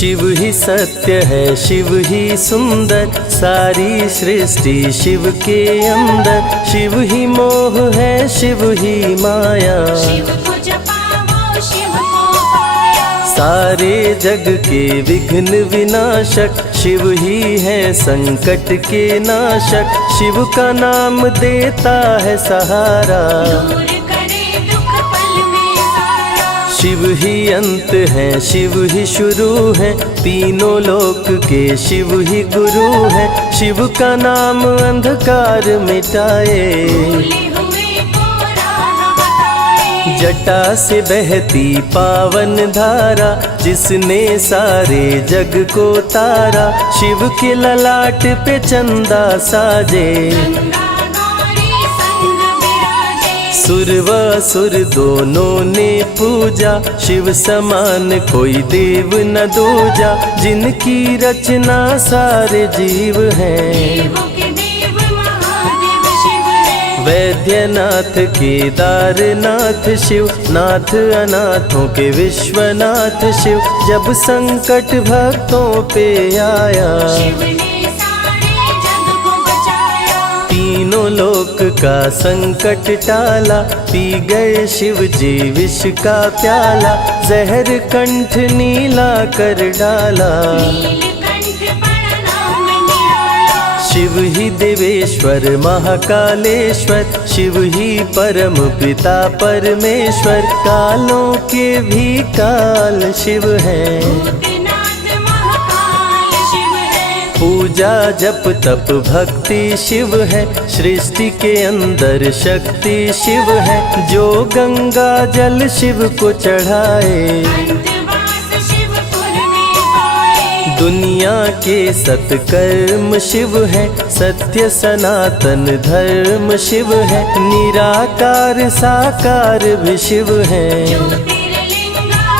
शिव ही सत्य है, शिव ही सुंदर, सारी सृष्टि शिव के अंदर। शिव ही मोह है, शिव ही माया, शिव को जपाओ शिव को पाया। सारे जग के विघ्न विनाशक, शिव ही है संकट के नाशक। शिव का नाम देता है सहारा, दूर करे दुख पल में सारा। शिव ही अंत है, शिव ही शुरू है, तीनों लोक के शिव ही गुरु है। शिव का नाम अंधकार मिटाए, भूले हुए को राह बताए। जटा से बहती पावन धारा, जिसने सारे जग को तारा। शिव के ललाट पे चंदा साजे, गंगा गौरी संग विराजे। सुर व असुर दोनों ने पूजा, शिव समान कोई देव न दूजा। जिनकी रचना सारे जीव हैं, देवों के देव महादेव शिव है। वैद्यनाथ केदारनाथ शिव, नाथ अनाथों के विश्वनाथ शिव। जब संकट भक्तों पे आया, शिव ने सारे जग को बचाया। तीनों लोक का संकट टाला, पी गए शिव जी विष का प्याला। जहर कंठ नीला कर डाला, नीलकंठ बड़ा नाम निराला। शिव ही देवेश्वर महाकालेश्वर, शिव ही परम पिता परमेश्वर। कालों के भी काल शिव हैं, भूतनाथ महाकाल शिव है। पूजा जप तप भक्ति शिव है, सृष्टि के अंदर शक्ति शिव है। जो गंगा जल शिव को चढ़ाए, अंतवास शिवपुर में पाए। दुनिया के सत्कर्म शिव है, सत्य सनातन धर्म शिव है। निराकार साकार भी शिव है, ज्योतिर्लिंगाकार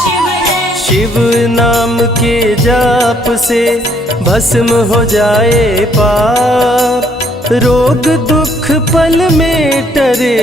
शिव है। शिव नाम के जाप से भस्म हो जाए पाप। रोग दुख पल में टरे,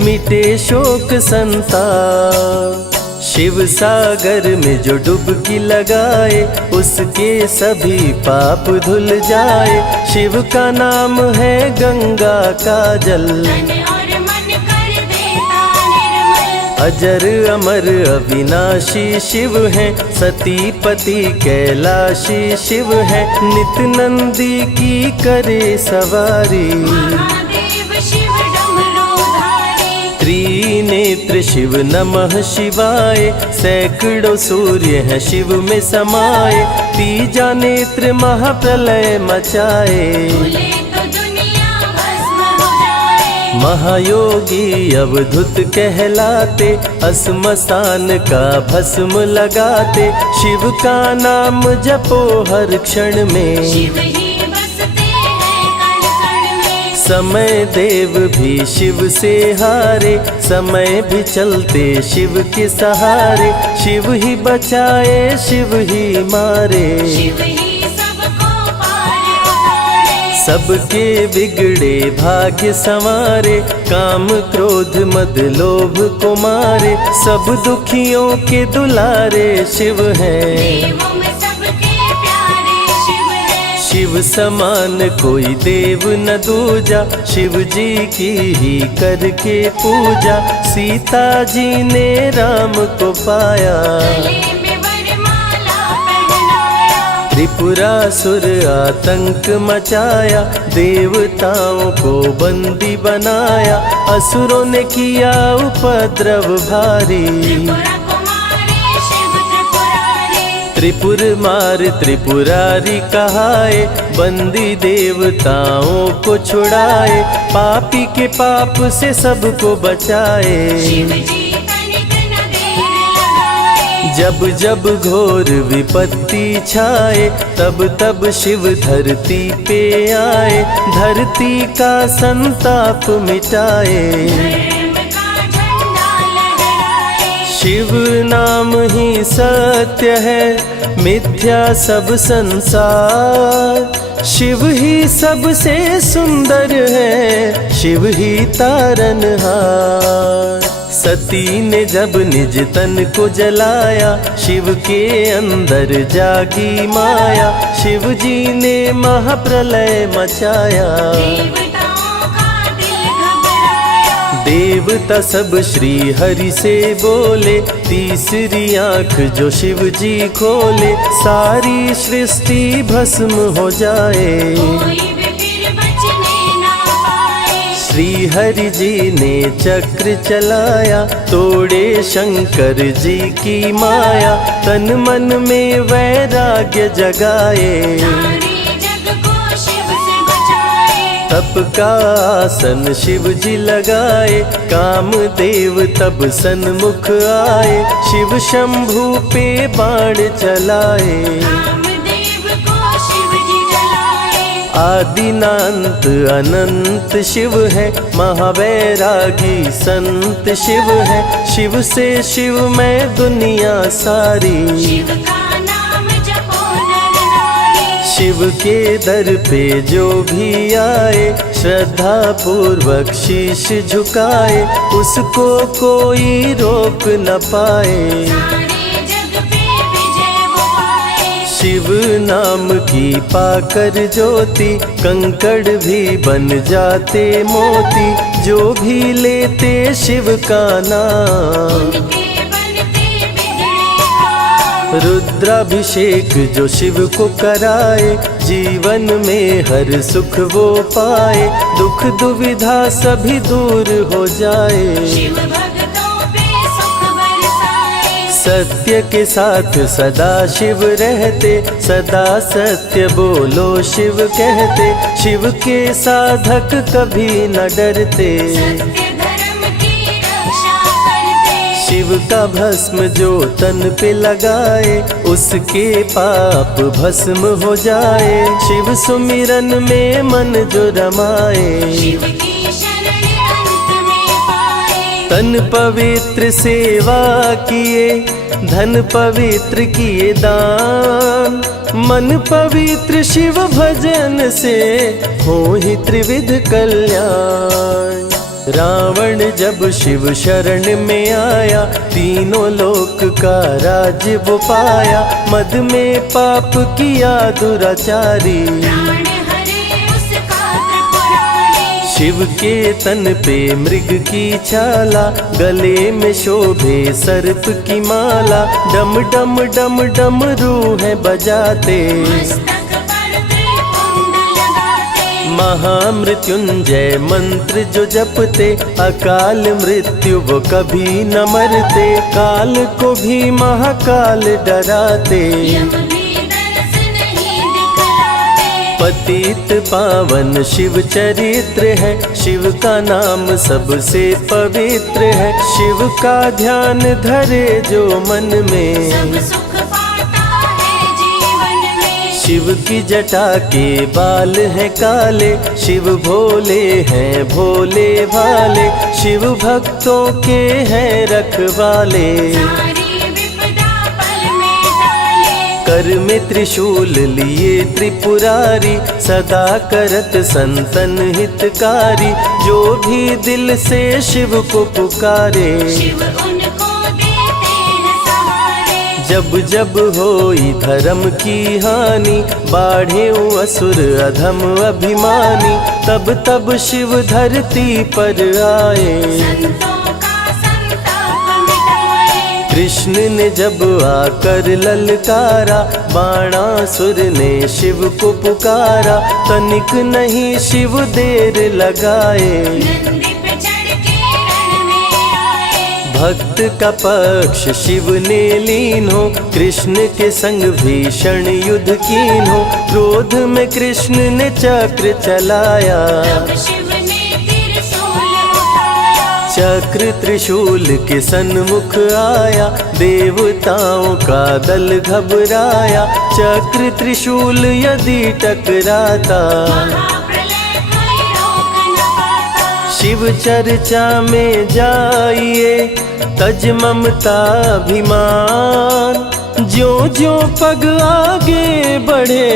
मिटे शोक संताप। शिव सागर में जो डुबकी लगाए, उसके सभी पाप धुल जाए। शिव का नाम है गंगा का जल, तन और मन कर देता निर्मल। अजर अमर अविनाशी शिव है, सतीपति कैलाशी शिव है। नित नंदी की करे सवारी, महादेव शिव डमरूधारी। त्रिनेत्र शिव नमः शिवाय। सैकड़ों सूर्य हैं शिव में समाये, तीजा नेत्र महाप्रलय मचाए। भूले तो दुनिया भस्म हो जाए। महायोगी अवधूत कहलाते, अस्मशान का भस्म लगाते। शिव का नाम जपो हर क्षण में, शिव ही बसते हैं कण कण में। समय देव भी शिव से हारे, समय भी चलते शिव के सहारे। शिव ही बचाए शिव ही मारे, शिव ही सबको पार उतारे। सबके बिगड़े भाग्य संवारे। काम क्रोध मद लोभ को मारे, सब दुखियों के दुलारे शिव हैं। देवों में सबके प्यारे शिव है। शिव समान कोई देव न दूजा, शिव जी की ही करके पूजा। सीता जी ने राम को पाया, गले में वरमाला पहनाया। त्रिपुरासुर आतंक मचाया। देवताओं को बंदी बनाया, असुरों ने किया उपद्रव भारी। त्रिपुरा कुमारी शिव त्रिपुरारी। त्रिपुर मार त्रिपुरारी कहाए, बंदी देवताओं को छुड़ाए। पापी के पाप से सबको बचाए, शिव जी तनिक न देर लगाए। जब जब घोर विपत्ति छाए, तब तब शिव धरती पे आए। धरती का संताप मिटाए, धर्म का झंडा लहराए। शिव नाम ही सत्य है, मिथ्या सब संसार। शिव ही सबसे सुंदर है, शिव ही तारनहार। सती ने जब निज तन को जलाया, शिव के अंदर जागी माया। शिव जी ने महाप्रलय मचाया, देवताओं का दिल घबराया। देवता सब श्री हरि से बोले, तीसरी आंख जो शिव जी खोले, सारी सृष्टि भस्म हो जाए। कोई भी फिर बचने ना पाए। श्री हरि जी ने चक्र चलाया, तोड़े शंकर जी की माया। तन मन में वैराग्य जगाए, सारे जग को शिव से बचाए। तप का आसन शिव जी लगाए, कामदेव तब सन्मुख आए। शिव शंभू पे बाण चलाए, कामदेव को शिव जी जलाए। आदिनांत अनंत शिव है, महावैरागी संत शिव है। शिव से शिव में दुनिया सारी, शिव का नाम जपो नर नारी। शिव के दर पे जो भी आए, श्रद्धा पूर्वक शीश झुकाए। उसको कोई रोक न पाए, सारे जग पे विजय वो पाए। शिव नाम की पाकर ज्योति, कंकड़ भी बन जाते मोती। जो भी लेते शिव का नाम, उनके बनते बिगड़े काम। रुद्राभिषेक जो शिव को कराए, जीवन में हर सुख वो पाए। दुख दुविधा सभी दूर हो जाए, शिव भक्तों पे सुख बरसाए। सत्य के साथ सदा शिव रहते, सदा सत्य बोलो शिव कहते। शिव के साधक कभी न डरते, सत्य धर्म की रक्षा करते। शिव का भस्म जो तन पे लगाए, उसके पाप भस्म हो जाए। शिव सुमिरन में मन जो रमाए, शिव की शरण अंत में पाए। तन पवित्र सेवा किए, धन पवित्र किए दान। मन पवित्र शिव भजन से, हो ही त्रिविध कल्याण। रावण जब शिव शरण में आया, तीनों लोक का राज्य वो पाया। मद में पाप किया दुराचारी, प्राण हरे उसका त्रिपुरारी। शिव के तन पे मृग की छाला, गले में शोभे सर्प की माला। डम डम डम डम रूहें बजाते, मस्तक पर त्रिपुंड लगाते। महामृत्युंजय मंत्र जो जपते, अकाल मृत्यु वो कभी न मरते। काल को भी महाकाल डराते, यम भी दर्श नहीं दिखलाते। पतित पावन शिव चरित्र है, शिव का नाम सबसे पवित्र है। शिव का ध्यान धरे जो मन में, सब सुख पाता है जीवन में। शिव की जटा के बाल हैं काले, शिव भोले हैं भोले भाले। शिव भक्तों के हैं रखवाले, सारी विपदा पल में टाले। कर में त्रिशूल लिए त्रिपुरारी, सदा करत संतन हितकारी। जो भी दिल से शिव को पुकारे, शिव उनको देते हैं सहारे। जब जब होई धर्म की हानि, बाढ़े असुर अधम अभिमानी। तब तब शिव धरती पर आए, संतों का संताप मिटाए। कृष्ण ने जब आकर ललकारा, बाणासुर ने शिव को पुकारा। तनिक नहीं शिव देर लगाए, नंदी पे चढ़ के रण में आए। भक्त का पक्ष शिव ने लीन हो, कृष्ण के संग भीषण युद्ध कीन हो। क्रोध में कृष्ण ने चक्र चलाया, तब शिव ने त्रिशूल उठाया। चक्र त्रिशूल के सन्मुख आया, देवताओं का दल घबराया। चक्र त्रिशूल यदि टकराता, महाप्रलय कोई रोक न पाता। शिव चर्चा में जाइए, तज ममता अभिमान। ज्यों ज्यों पग आगे बढ़े,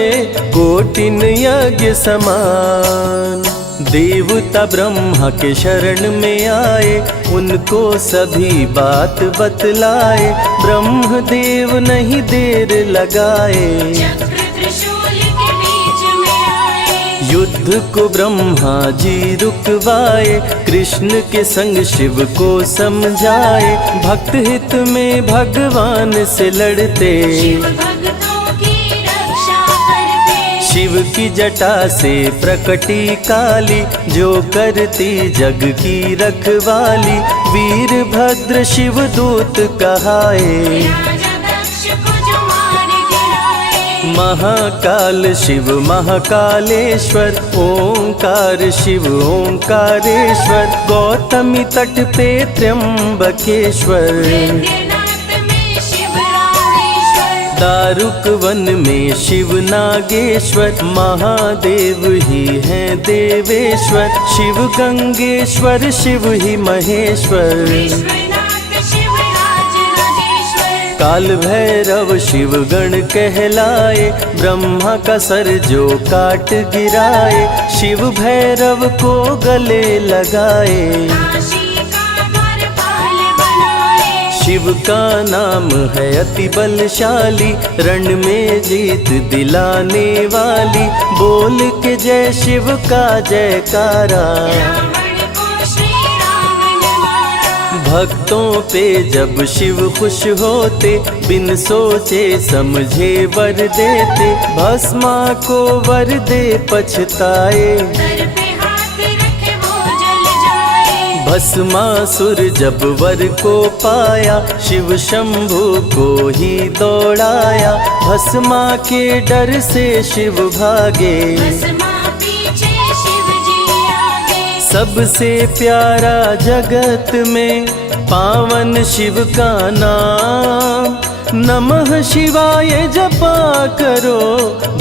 कोटिन यज्ञ समान। देवता ब्रह्मा के शरण में आए, उनको सभी बात बतलाए। ब्रह्मदेव नहीं देर लगाए, चक्र त्रिशूल के बीच में आए। युद्ध को ब्रह्मा जी रुकवाए। कृष्ण के संग शिव को समझाए, भक्त हित में भगवान से लड़ते। शिव भक्तों की रक्षा करते। शिव की जटा से प्रकटी काली, जो करती जग की रखवाली। वीरभद्र शिव दूत कहाए, राजा दक्ष को जो मार गिराए। महाकाल शिव महाकालेश्वर। ओंकार शिव ओंकारेश्वर। गौतमी तट पे त्र्यंबकेश्वर। वैद्यनाथ में शिव रामेश्वर। दारुक वन में शिव नागेश्वर। महादेव ही हैं देवेश्वर। शिव गंगेश्वर शिव ही महेश्वर। विश्वनाथ शिव राज राजेश्वर। काल भैरव शिव गण कहलाए। ब्रह्मा का सर जो काट गिराए, शिव भैरव को गले लगाए। काशी का द्वारपाल बनाए। शिव का नाम है अति बलशाली, रण में जीत दिलाने वाली। बोल के जय शिव का जयकारा, रावण को श्री राम ने मारा। भक्तों पे जब शिव खुश होते, बिन सोचे समझे वर देते। भस्मा को वर दे पछताए, सर पे हाथ रखे वो जल जाए। भस्मासुर जब वर को पाया, शिव शंभु को ही दौड़ाया। भस्मा के डर से शिव भागे, भस्मा पीछे शिव जी आगे। सबसे प्यारा जगत में पावन शिव का नाम। नमः शिवाय जपा करो,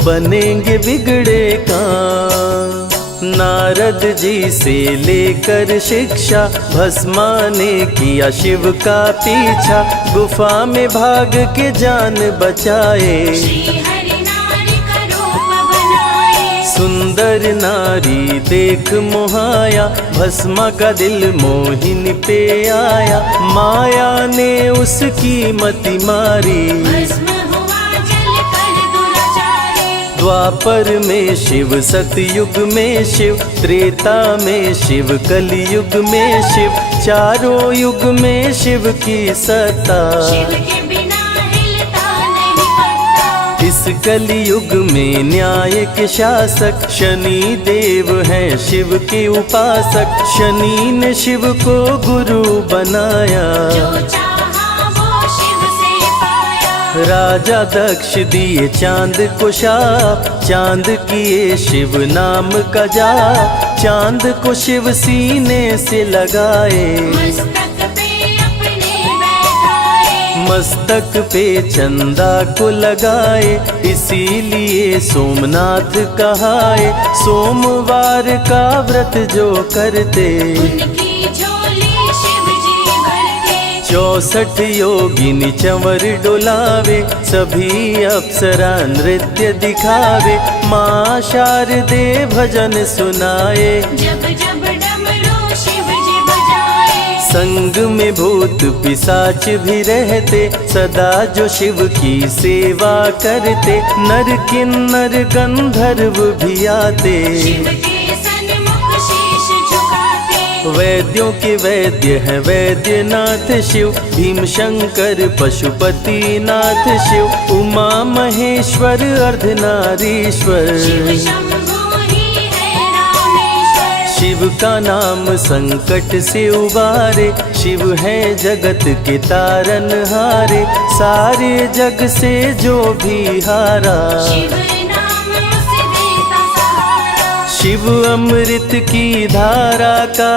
बनेंगे बिगड़े काम। नारद जी से लेकर शिक्षा, भस्मा ने किया शिव का पीछा। गुफा में भाग के जान बचाए, श्री हरि नारी का रूप बनाए। सुंदर नारी देख मोहाया। भस्मा का दिल मोहिनी पे आया, माया ने उसकी मति मारी। भस्म हुआ जल कर दुराचारी। द्वापर में शिव, सतयुग में शिव, त्रेता में शिव, कलयुग में शिव। चारों युग में शिव की सत्ता, शिव के बिना हिलता नहीं पत्ता। इस कलयुग में न्याय के शासक शनि देव हैं शिव के उपासक। शनि ने शिव को गुरु बनाया, जो चाहा वो शिव से पाया। राजा दक्ष दिए चांद को शाप। चांद किए शिव नाम का जाप। चांद को शिव सीने से लगाए, मस्तक पे अपने बैठाए। मस्तक पे चंदा को लगाए। इसीलिए सोमनाथ कहाए, सोमवार का व्रत जो करते। उनकी झोली शिव जी भरते। 64 योगिनी चंवर डोलावे, सभी अप्सरा नृत्य दिखावे। माँ शारदे भजन सुनाए, जब जब डमरू शिव जी बजाए। संग में भूत पिशाच भी रहते, सदा जो शिव की सेवा करते। नर किन्नर गंधर्व भी आते, शिव के सन्मुख शीश झुकाते। वैद्यों के वैद्य है वैद्यनाथ शिव। भीम शंकर पशुपति नाथ शिव। उमा महेश्वर अर्धनारीश्वर, शिव शंभु ही है रामेश्वर। शिव का नाम संकट से उबारे। शिव है जगत के तारनहारे, सारे जग से जो भी हारा। शिव नाम उसे देता सहारा। शिव अमृत की धारा का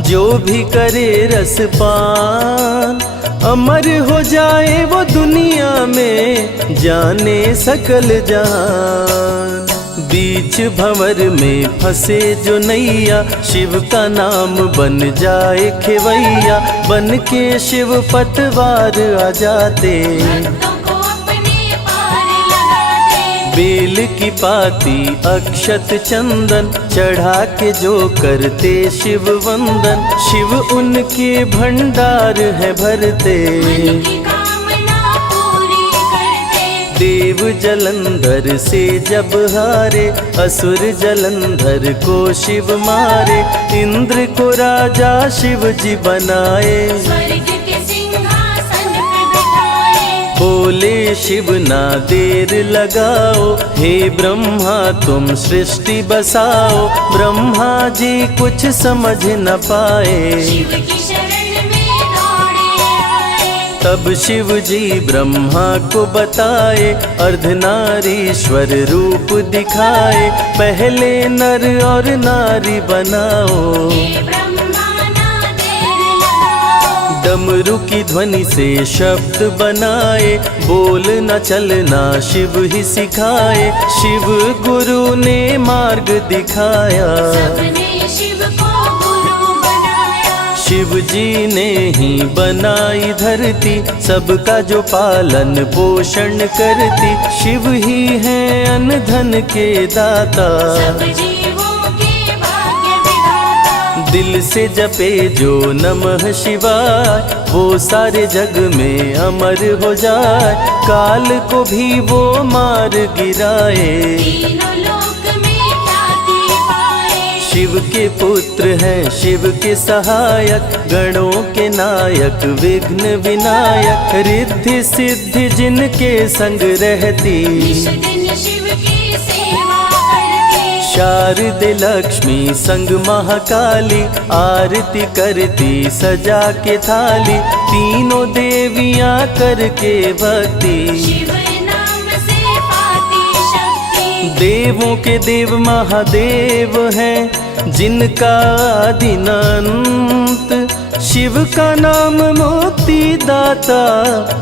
जो भी करे रसपान, अमर हो जाए वो दुनिया में, जाने सकल जहान। बीच भंवर में फंसे जो नैया, शिव का नाम बन जाए खेवैया। बन के शिव पतवार आ जाते, भक्तों को अपने पार लगाते। बेल की पाती अक्षत चंदन चढ़ा के जो करते शिव वंदन, शिव उनके भंडार है भरते। मन की कामना पूरी करते। देव जलंधर से जब हारे, असुर जलंधर को शिव मारे। इंद्र को राजा शिव जी बनाए, स्वर्ग के सिंहासन पे बिठाए। बोले शिव ना देर लगाओ, हे ब्रह्मा तुम सृष्टि बसाओ। ब्रह्मा जी कुछ समझ न पाए, शिव की शरण में दौड़े आए। तब शिव जी ब्रह्मा को बताए, अर्धनारीश्वर रूप दिखाए। पहले नर और नारी बनाओ, हे ब्रह्मा ना देर लगाओ। डमरू की ध्वनि से शब्द बनाए, बोलना चलना शिव ही सिखाए। शिव गुरु ने मार्ग दिखाया, सबने शिव को गुरु बनाया। शिव जी ने ही बनाई धरती, सबका जो पालन पोषण करती। शिव ही है अन्न धन के दाता, सब जीवों के भाग्य विधाता। दिल से जपे जो नमः शिवाय, वो सारे जग में अमर हो जाए। काल को भी वो मार गिराए, तीनों लोक में ख्याति पाए। शिव के पुत्र हैं शिव के सहायक, गणों के नायक विघ्न विनायक। रिद्धि सिद्धि जिनके संग रहती, निश दिन शिव की सेवा करते। शारदे लक्ष्मी संग महाकाली, आरती करती सजा के थाली। तीनों देवियां करके भक्ति, शिव नाम से पाती शक्ति। देवों के देव महादेव हैं, जिनका आदि न अंत। शिव का नाम मुक्ति दाता,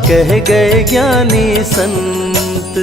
कह गए ज्ञानी संत।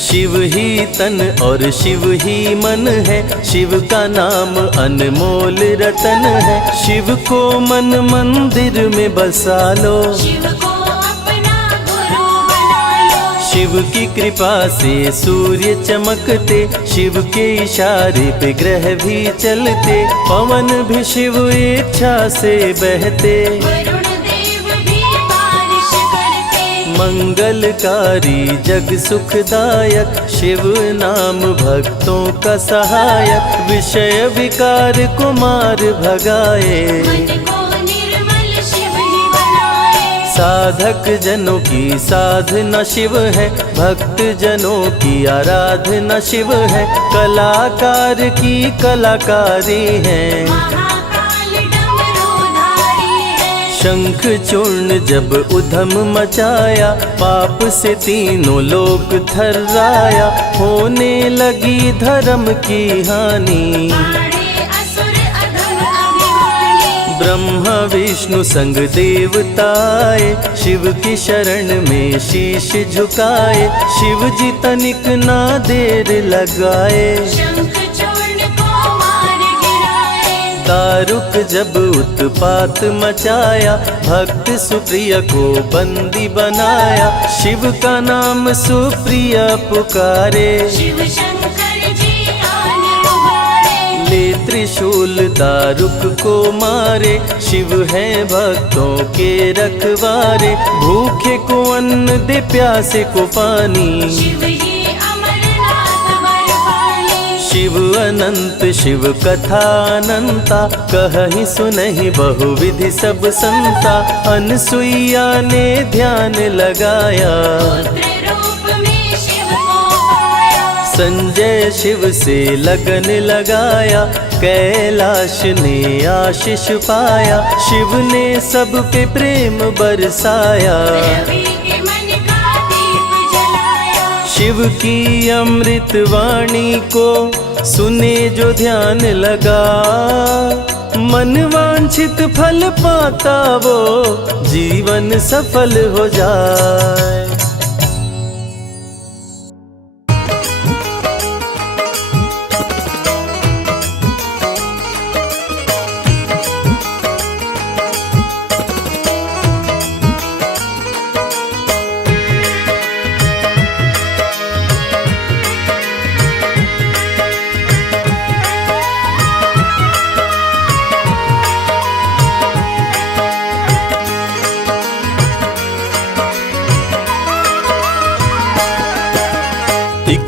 शिव ही तन और शिव ही मन है, शिव का नाम अनमोल रतन है। शिव को मन मंदिर में बसा लो, शिव को अपना गुरु बना लो। शिव की कृपा से सूर्य चमकते, शिव के इशारे पे ग्रह भी चलते। पवन भी शिव इच्छा से बहते, वरुण देव भी बारिश करते। मंगलकारी जग सुखदायक, शिव नाम भक्तों का सहायक। विषय विकार को मार भगाए, मन को निर्मल शिव ही बनाए। साधक जनों की साधना शिव है, भक्त जनों की आराधना शिव है। कलाकार की कलाकारी है, महाकाल डमरूधारी है। शंख चूर्ण जब उधम मचाया, पाप से तीनों लोक थर्राया। होने लगी धर्म की हानि, बाड़े असुर अधम अभिमानी। ब्रह्मा विष्णु संग देवताए, शिव की शरण में शीश झुकाए। शिव जी तनिक ना देर लगाए, शंख चूर्ण को मार गिराए। दारुक जब उत्पात मचाया, भक्त सुप्रिय को बंदी बनाया। शिव का नाम सुप्रिय पुकारे, शिव शंकर जी आन उबारे। ले त्रिशूल दारुक को मारे। शिव है भक्तों के रखवारे, भूखे को अन्न दे प्यासे को पानी। शिव ही अमरनाथ बरपाली। शिव अनंत शिव कथा अनंता, कहीं सुनहि बहुविधि सब संता। अनसुईया ने ध्यान लगाया, पुत्र रूप में शिव को पाया। संजय शिव से लगन लगाया, कैलाश ने आशीष पाया। शिव ने सब पे प्रेम बरसाया, रवि के मन का दीप जलाया। शिव की अमृत वाणी को सुने जो ध्यान लगा। मन वांछित फल पाता वो, जीवन सफल हो जाए।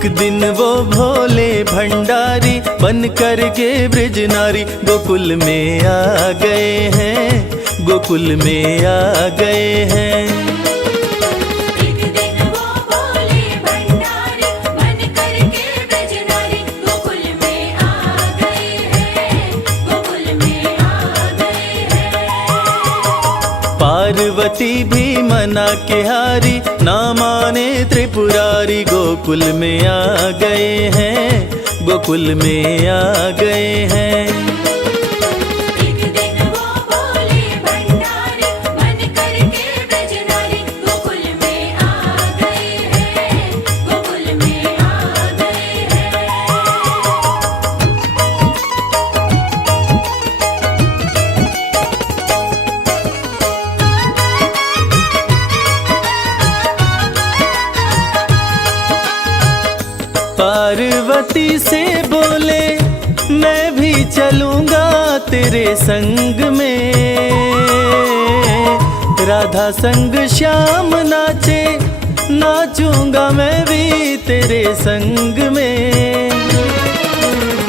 एक दिन वो भोले भंडारी बन कर के ब्रज नारी गोकुल में आ गए हैं, गोकुल में आ गए हैं। एक दिन वो भोले भंडारी बन कर के ब्रज नारी गोकुल में आ गए हैं, गोकुल में आ गए हैं। पार्वती भी मना के हारी ना माने त्रिपुरारी गोकुल में आ गए हैं, गोकुल में आ गए हैं। एक दिन वो भोले भंडारी बन कर के ब्रज नारी गोकुल में आ गए हैं, गोकुल में आ गए हैं। पार्वती से बोले मैं भी चलूंगा तेरे संग में, राधा संग श्याम नाचे नाचूंगा मैं भी तेरे संग में।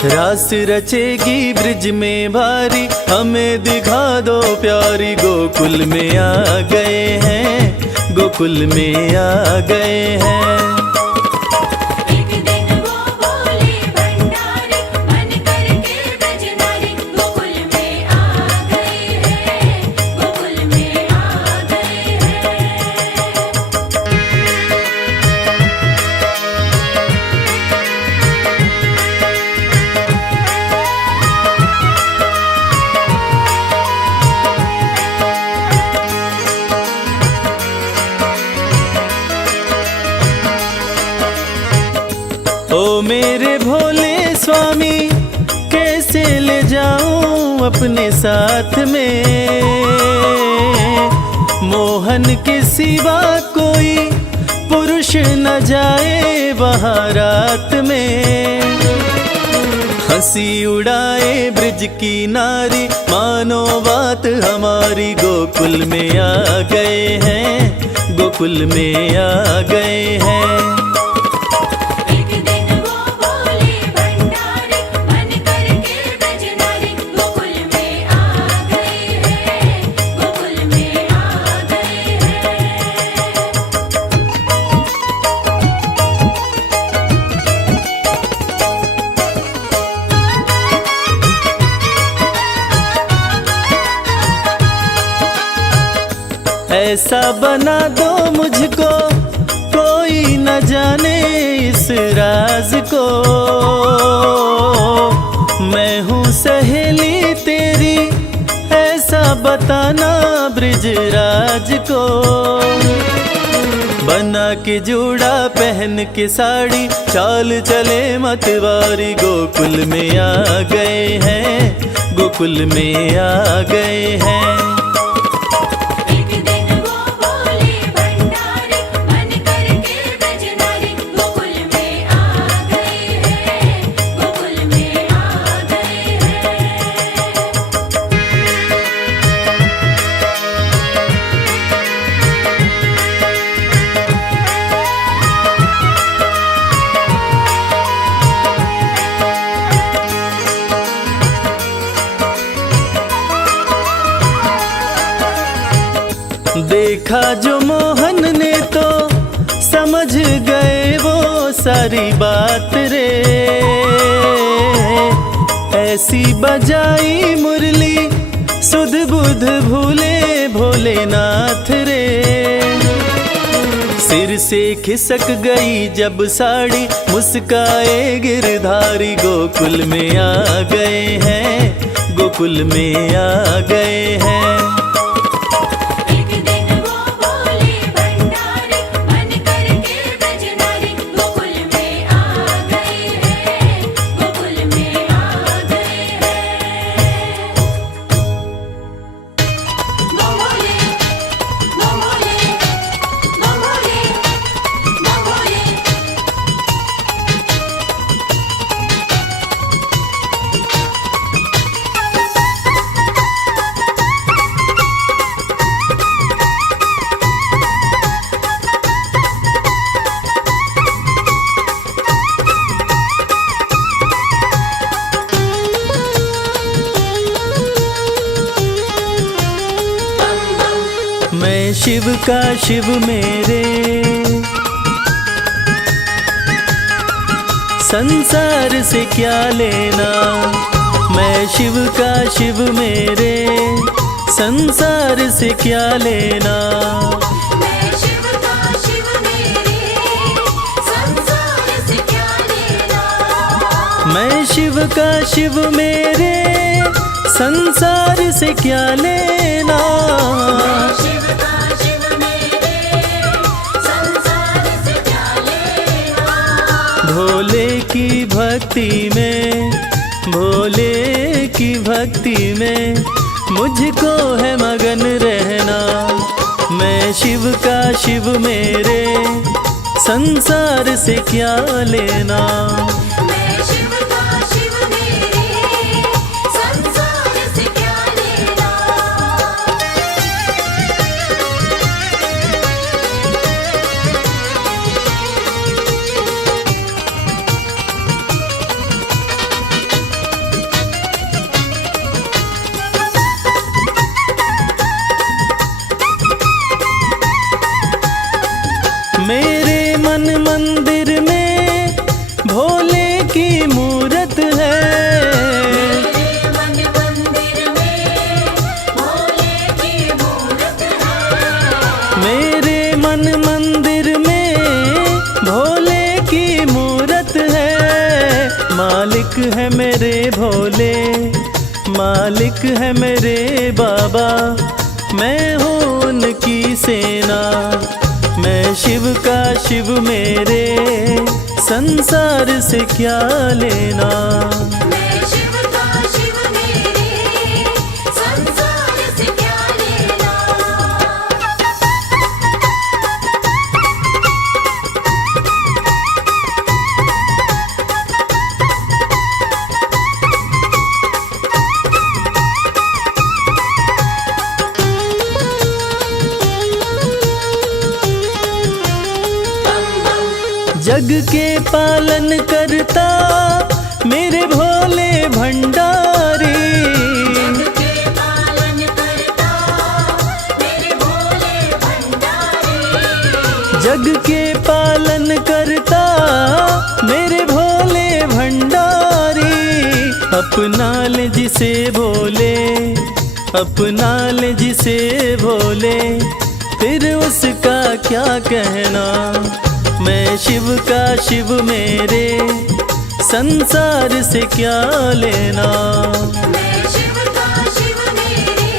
रास रचेगी ब्रिज में भारी हमें दिखा दो प्यारी गोकुल में आ गए हैं, गोकुल में आ गए हैं। एक दिन वो भोले भंडारी बन कर के ब्रज नारी गोकुल में आ गए हैं, गोकुल में आ गए हैं। ओ मेरे भोले स्वामी कैसे ले जाऊं अपने साथ में, मोहन के सिवा कोई पुरुष न जाए वहाँ रात में। हंसी उड़ाए ब्रिज की नारी मानो बात हमारी गोकुल में आ गए हैं, गोकुल में आ गए हैं। एक दिन वो भोले भंडारी बन कर के ब्रज नारी गोकुल में आ गए हैं, गोकुल में आ गए हैं। ऐसा बना दो मुझको कोई न जाने इस राज को, मैं हूँ सहेली तेरी ऐसा बताना ब्रिजराज को। बना के जूड़ा पहन के साड़ी चाल चले मतवारी गोकुल में आ गए हैं, गोकुल में आ गए हैं। एक दिन वो भोले भंडारी बन कर के ब्रज नारी गोकुल में आ गए हैं, गोकुल में आ गए हैं। देखा जो मोहन ने तो समझ गए वो सारी बात रे, ऐसी बजाई मुरली सुध बुध भूले भोलेनाथ रे। सिर से खिसक गई जब साड़ी मुस्काए गिरधारी गोकुल में आ गए हैं, गोकुल में आ गए हैं। एक दिन वो भोले भंडारी बन कर के ब्रज नारी गोकुल में आ गए हैं, गोकुल में आ गए हैं। भोले भोले भोले भोले मैं शिव का शिव मेरे, संसार से क्या लेना। मैं शिव का शिव मेरे, संसार से क्या लेना। मैं शिव का शिव मेरे, संसार से क्या लेना। मैं शिव का शिव मेरे, संसार से क्या लेना। मैं शिव का शिव मेरे, संसार से क्या लेना। भोले की भक्ति में, भोले की भक्ति में मुझको है मगन रहना। मैं शिव का शिव मेरे, संसार से क्या लेना। मैं शिव का शिव मेरे, संसार से क्या लेना। मेरे मन मंदिर में भोले की मूरत है। मेरे मन मंदिर में भोले की मूरत है। मेरे मन मंदिर में भोले की मूरत है। मालिक है मेरे भोले, मालिक है मेरे बाबा, मैं हूँ उनकी सेना। मैं शिव का शिव मेरे, संसार से क्या लेना। मैं शिव का शिव मेरे, संसार से क्या लेना। जग के पालन करता मेरे भोले भंडारी। के पालन करता मेरे भोले भंडारी। जग के पालन करता मेरे भोले भंडारी। अपना ले जिसे भोले, अपना ले जिसे भोले, फिर उसका क्या कहना। मैं शिव का शिव मेरे, संसार से क्या लेना। मैं शिव का शिव मेरे,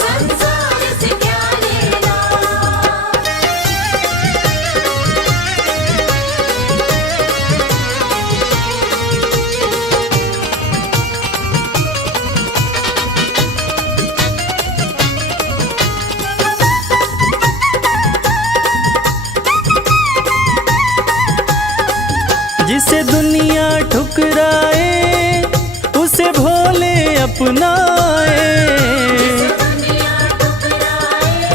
संसार से क्या लेना। जिसे दुनिया ठुकराए उसे भोले अपनाए। दुनिया ठुकराए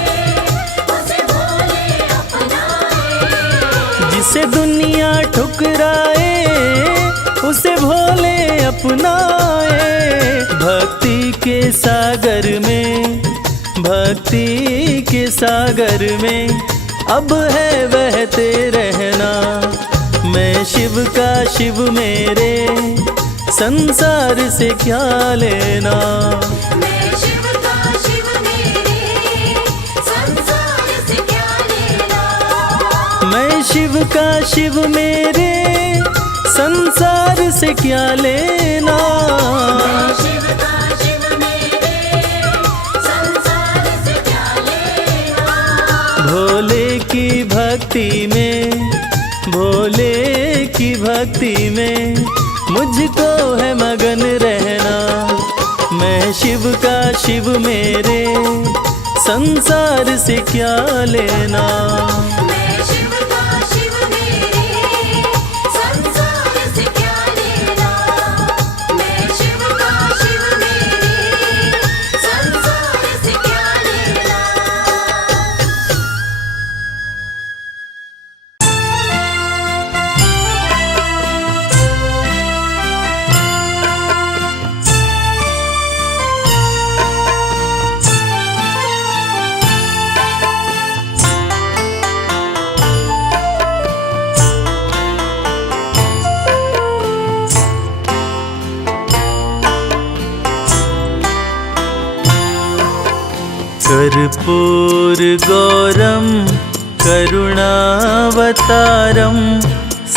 उसे भोले अपनाए। जिसे दुनिया ठुकराए उसे भोले अपनाए। भक्ति के सागर में, भक्ति के सागर में अब है बहते रहना। मैं शिव का शिव मेरे, संसार से क्या लेना। मैं शिव का शिव मेरे, संसार से क्या लेना। मैं शिव का शिव मेरे, संसार से क्या लेना। मैं शिव का शिव मेरे, संसार से क्या लेना। भोले की भक्ति में, भोले की भक्ति में मुझको है मगन रहना। मैं शिव का शिव मेरे, संसार से क्या लेना। मैं शिव का शिव मेरे, संसार से क्या लेना। मैं शिव का शिव मेरे, संसार से क्या लेना। कर्पूरगौरं करुणावतारं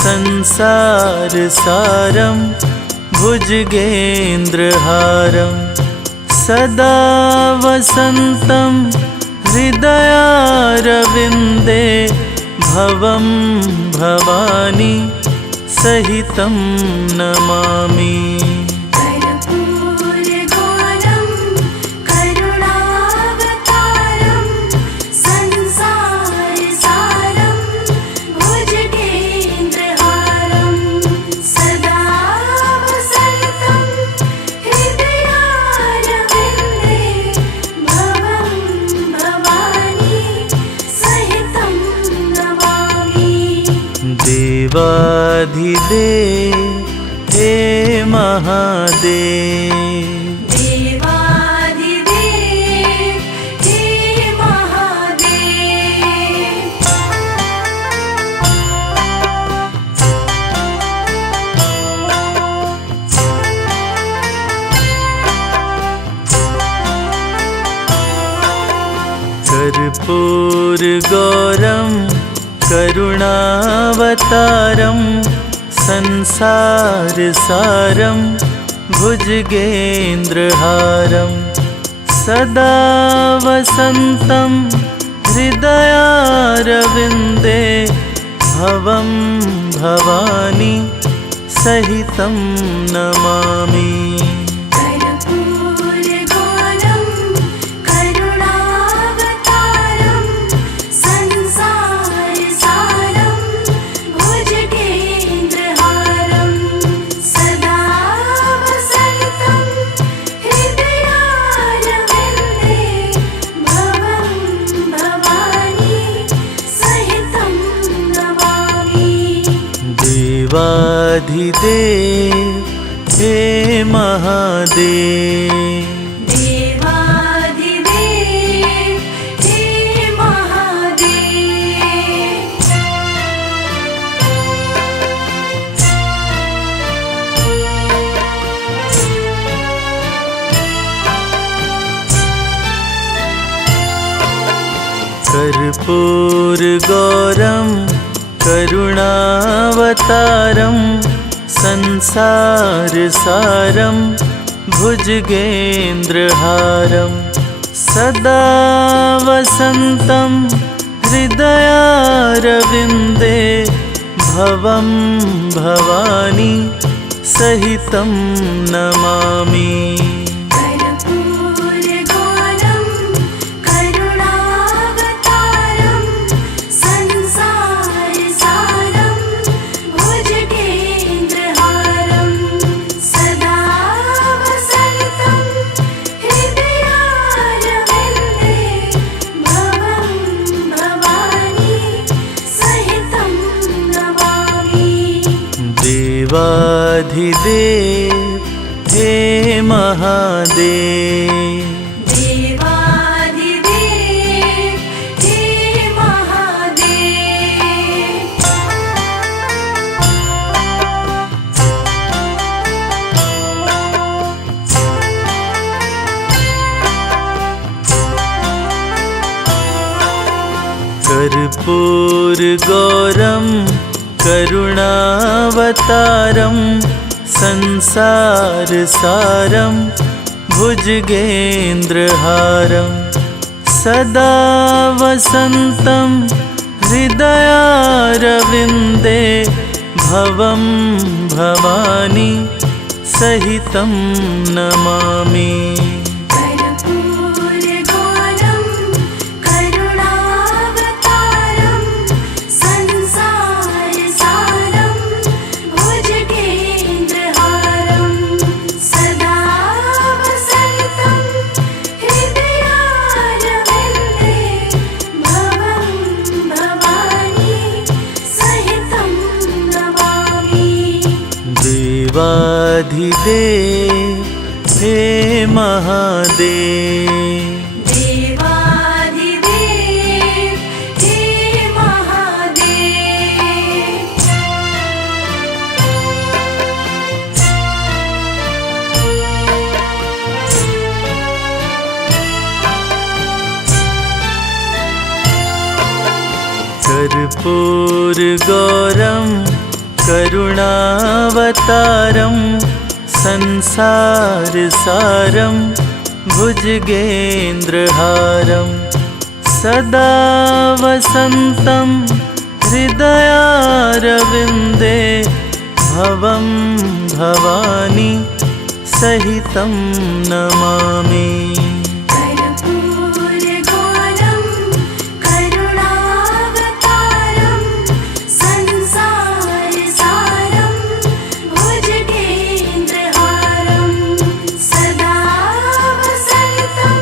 संसारसारं भुजगेन्द्रहारं सदा वसन्तं हृदयारविन्दे भवं भवानी सहितं नमामि। कर्पूरगौरं करुणावतारं संसारसारं भुजगेन्द्रहारं सदा वसन्तं हृदयारविन्दे भवं भवानी सहितं नमामि। देवाधिदेव हे महादेव, देवाधिदेव हे महादेव। कर्पूरगौरं करुणावतारं संसारसारं भुजगेन्द्रहारं सदा वसन्तं हृदयारविन्दे भवं भवानी सहितं नमामि। कर्पूरगौरं करुणावतारं संसारसारं भुजगेन्द्रहारं सदा वसन्तं हृदयारविन्दे भवं भवानी सहितं नमामि। देवाधिदेव हे महादेव, देवाधिदेव हे महादेव। कर्पूरगौरं करुणावतारं संसारसारं भुजगेन्द्रहारं सदा वसन्तं हृदयारविन्दे भवं भवानी सहितं नमामि। कर्पूरगौरं करुणावतारं संसारसारं भुजगेन्द्रहारं सदा वसन्तं हृदयारविन्दे भवं भवानी सहितं नमामि। देवाधिदेव हे महादेव, देवाधिदेव हे महादेव। कर्पूरगौरं करुणावतारं संसारसारं भुजगेन्द्रहारं सदा वसन्तं हृदयारविन्दे भवं भवानी सहितं नमामि। कर्पूरगौरं करुणावतारं संसारसारं भुजगेन्द्रहारं सदा वसन्तं हृदयारविन्दे भवं भवानी सहितं नमामि। देवाधिदेव हे महादेव, देवाधिदेव हे महादेव। कर्पूरगौरं करुणावतारं संसारसारं भुजगेन्द्रहारं सदा वसन्तं हृदयारविन्दे भवं भवानी सहितं नमामि। कर्पूरगौरं करुणावतारं संसारसारं भुजगेन्द्रहारं सदा वसन्तं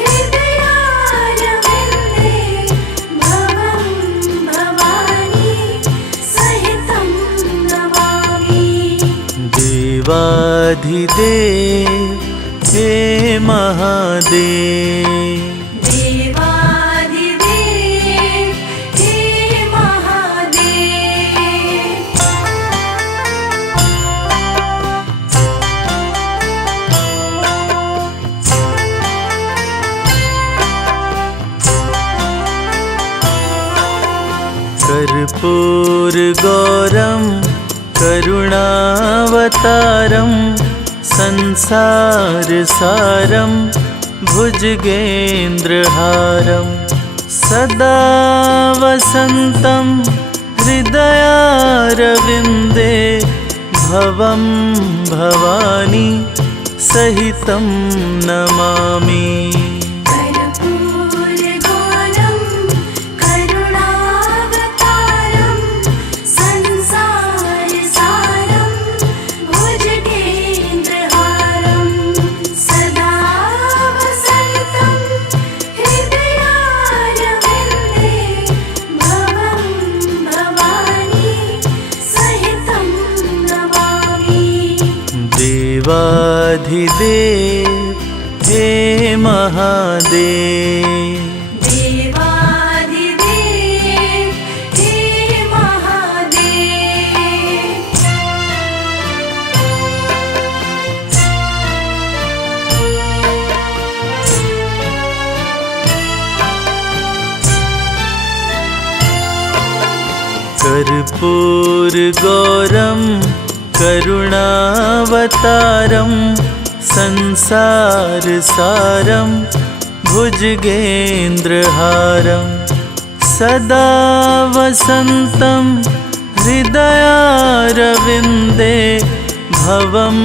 हृदयारविन्दे भवं भवानी सहितं नमामि। देवाधिदेव हे महादेव, देवाधिदेव हे महादेव। कर्पूरगौरं करुणावतारं संसारसारं भुजगेन्द्रहारं सदा वसन्तं हृदयारविन्दे भवं भवानी सहितं नमामि। कर्पूरगौरं करुणावतारं संसारसारं भुजगेन्द्रहारं सदा वसन्तं हृदयारविन्दे भवं भवानी सहितं नमामि। देवाधिदेव हे महादेव, देवाधिदेव हे महादेव। कर्पूरगौरं करुणावतारं संसारसारं भुजगेन्द्रहारं सदा वसन्तं हृदयारविन्दे भवं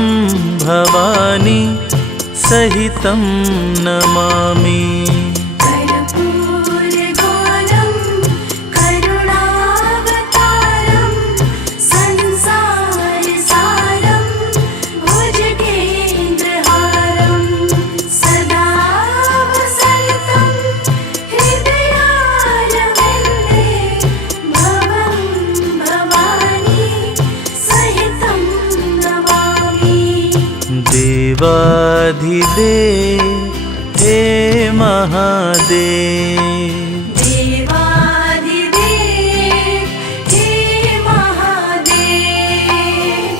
भवानी सहितं नमामि। कर्पूरगौरं करुणावतारं संसारसारं भुजगेन्द्रहारं सदा वसन्तं हृदयारविन्दे भवं भवानी सहितं नमामि। देवाधिदेव हे महादेव, देवाधिदेव हे महादेव।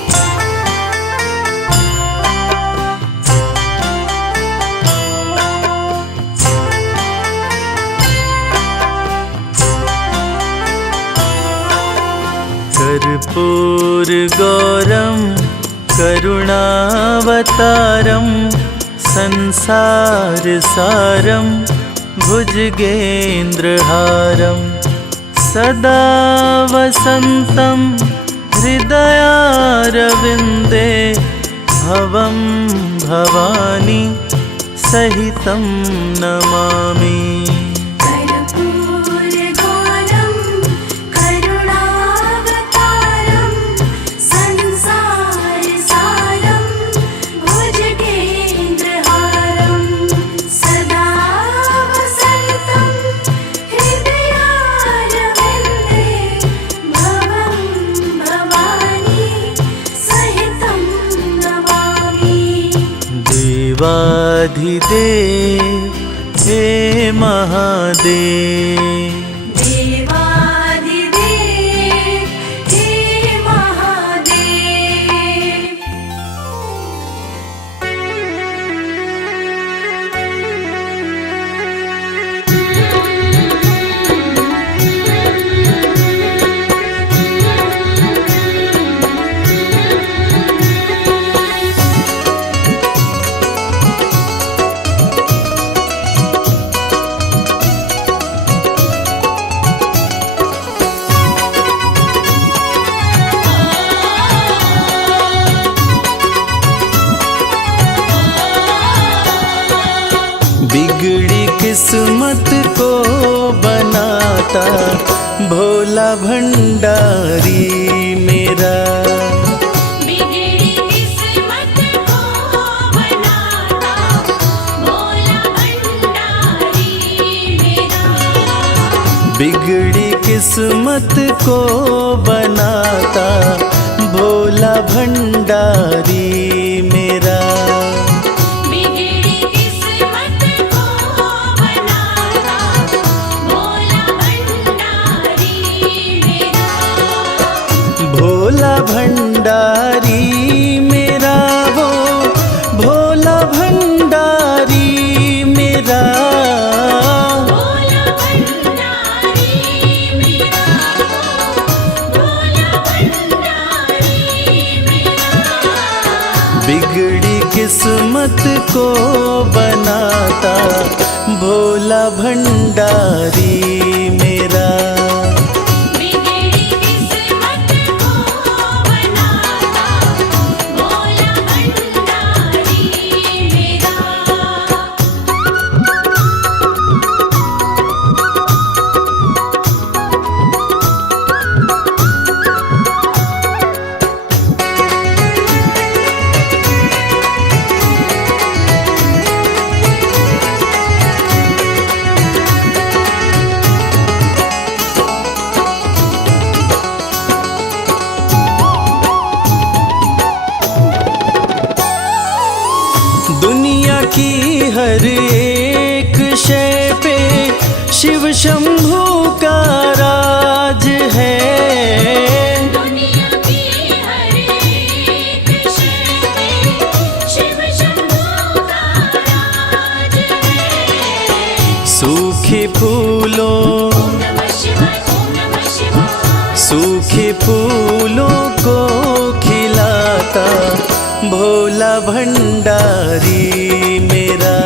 कर्पूरगौरं करुणावतारं संसारसारं भुजगेन्द्रहारं सदा वसन्तं हृदयारविन्दे भवं भवानी सहितं नमामि। कर्पूरगौरं करुणावतारं संसारसारं भुजगेन्द्रहारं सदा वसन्तं हृदयारविन्दे भवं भवानी सहितं नमामि। देवाधिदेव हे महादेव, देवाधिदेव हे महादेव। किस्मत को बनाता भोला भंडारी मेरा। बिगड़ी किस्मत को बनाता भोला भंडारी मेरा। बिगड़ी किस्मत को बनाता भोला भंडारी मेरा। बिगड़ी किस्मत को बनाता भोला भंडारी मेरा। भोला भंडारी मेरा वो भोला भंडारी मेरा। भोला भंडारी मेरा। भोला भंडारी मेरा। बिगड़ी किस्मत को बनाता भोला भंडारी मेरा। बिगड़ी किस्मत को बनाता भोला भंडारी मेरा। दुनिया की हर एक शय पे शिव शंभू का राज है। दुनिया की हर एक शय पे शिव शंभू का राज है। सूखे फूलों ओम नमः शिवाय। ओम नमः शिवाय। सूखे फूलों को खिलाता भोला भंडारी मेरा।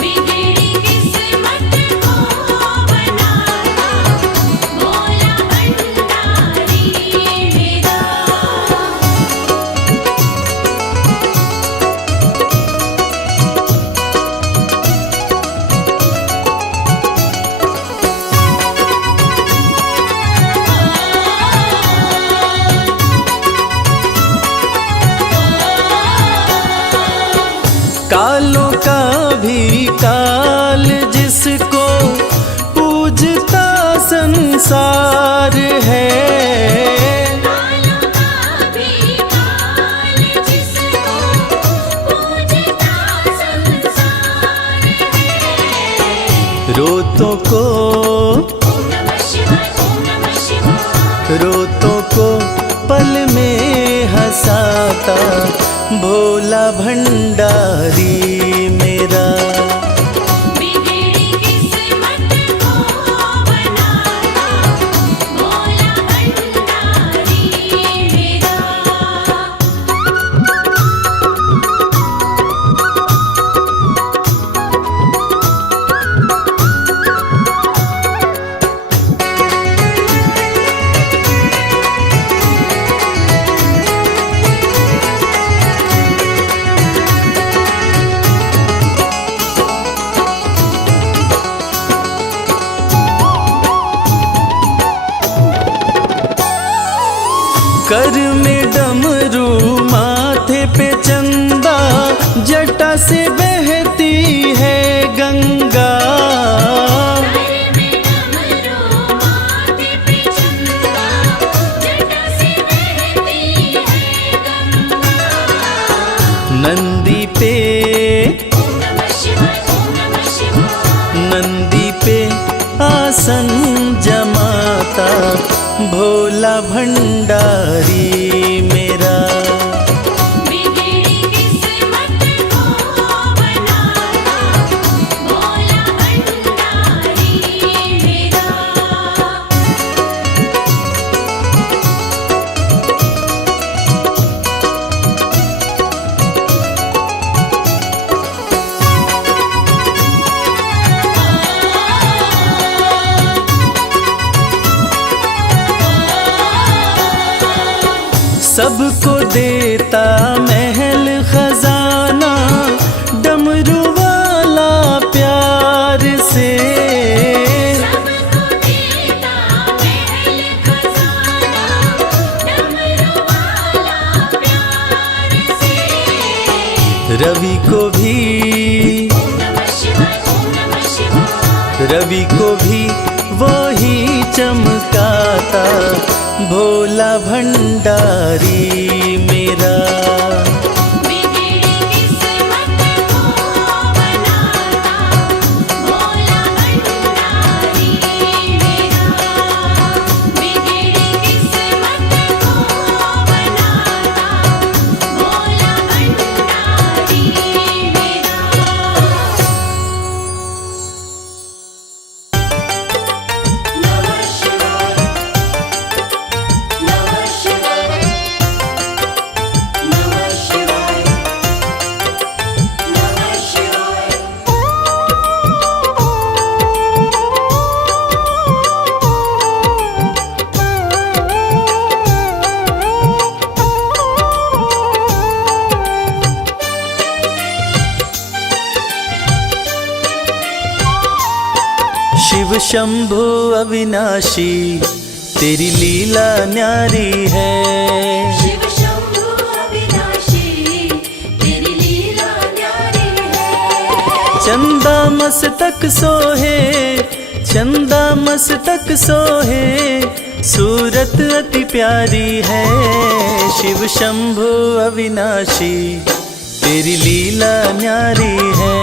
बिगड़ी किस्मत को बनाता भोला भंडारी मेरा। कालों का भी काल जिसको पूजता संसार है। कालों का भी काल जिसको पूजता संसार है। रोतों को ओम नमः शिवाय। ओम नमः शिवाय। रोतों को पल में हंसाता भोला भंडारी मेरा। बिगड़ी किस्मत को बनाता भोला भंडारी मेरा। कर में डमरू माथे पे चंदा जटा से बहती है गंगा। घर में डमरू माथे पे चंदा जटा से बहती है गंगा। नंदी पे ओम नमः शिवाय। ओम नमः शिवाय। नंदी पे आसन जमाता भोला भंडारी मेरा। बिगड़ी किस्मत को बनाता भोला भंडारी मेरा। सबको देता महल खजाना डमरू वाला प्यार रवि को भी वो ही चमकाता भोला भंडारी मेरा। बिगड़ी किस्मत को बनाता भोला भंडारी मेरा। बिगड़ी किस्मत को बनाता भोला भंडारी मेरा। नमः शिवाय नमः शिवाय नमः शिवाय नमः शिवाय। शिव शंभु अविनाशी तेरी लीला न्यारी है। शिव शंभु अविनाशी तेरी लीला न्यारी है। चंदा मस्तक सोहे चंदा मस्तक सोहे सूरत अति प्यारी है। शिव शंभु अविनाशी तेरी लीला न्यारी है।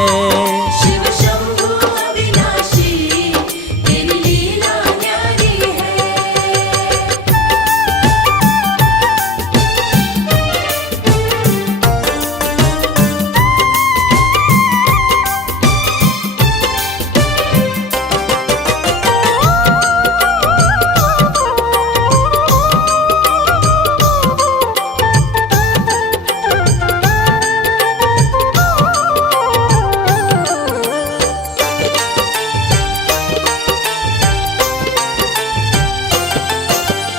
शिव शंभु अविनाशी तेरी लीला न्यारी है।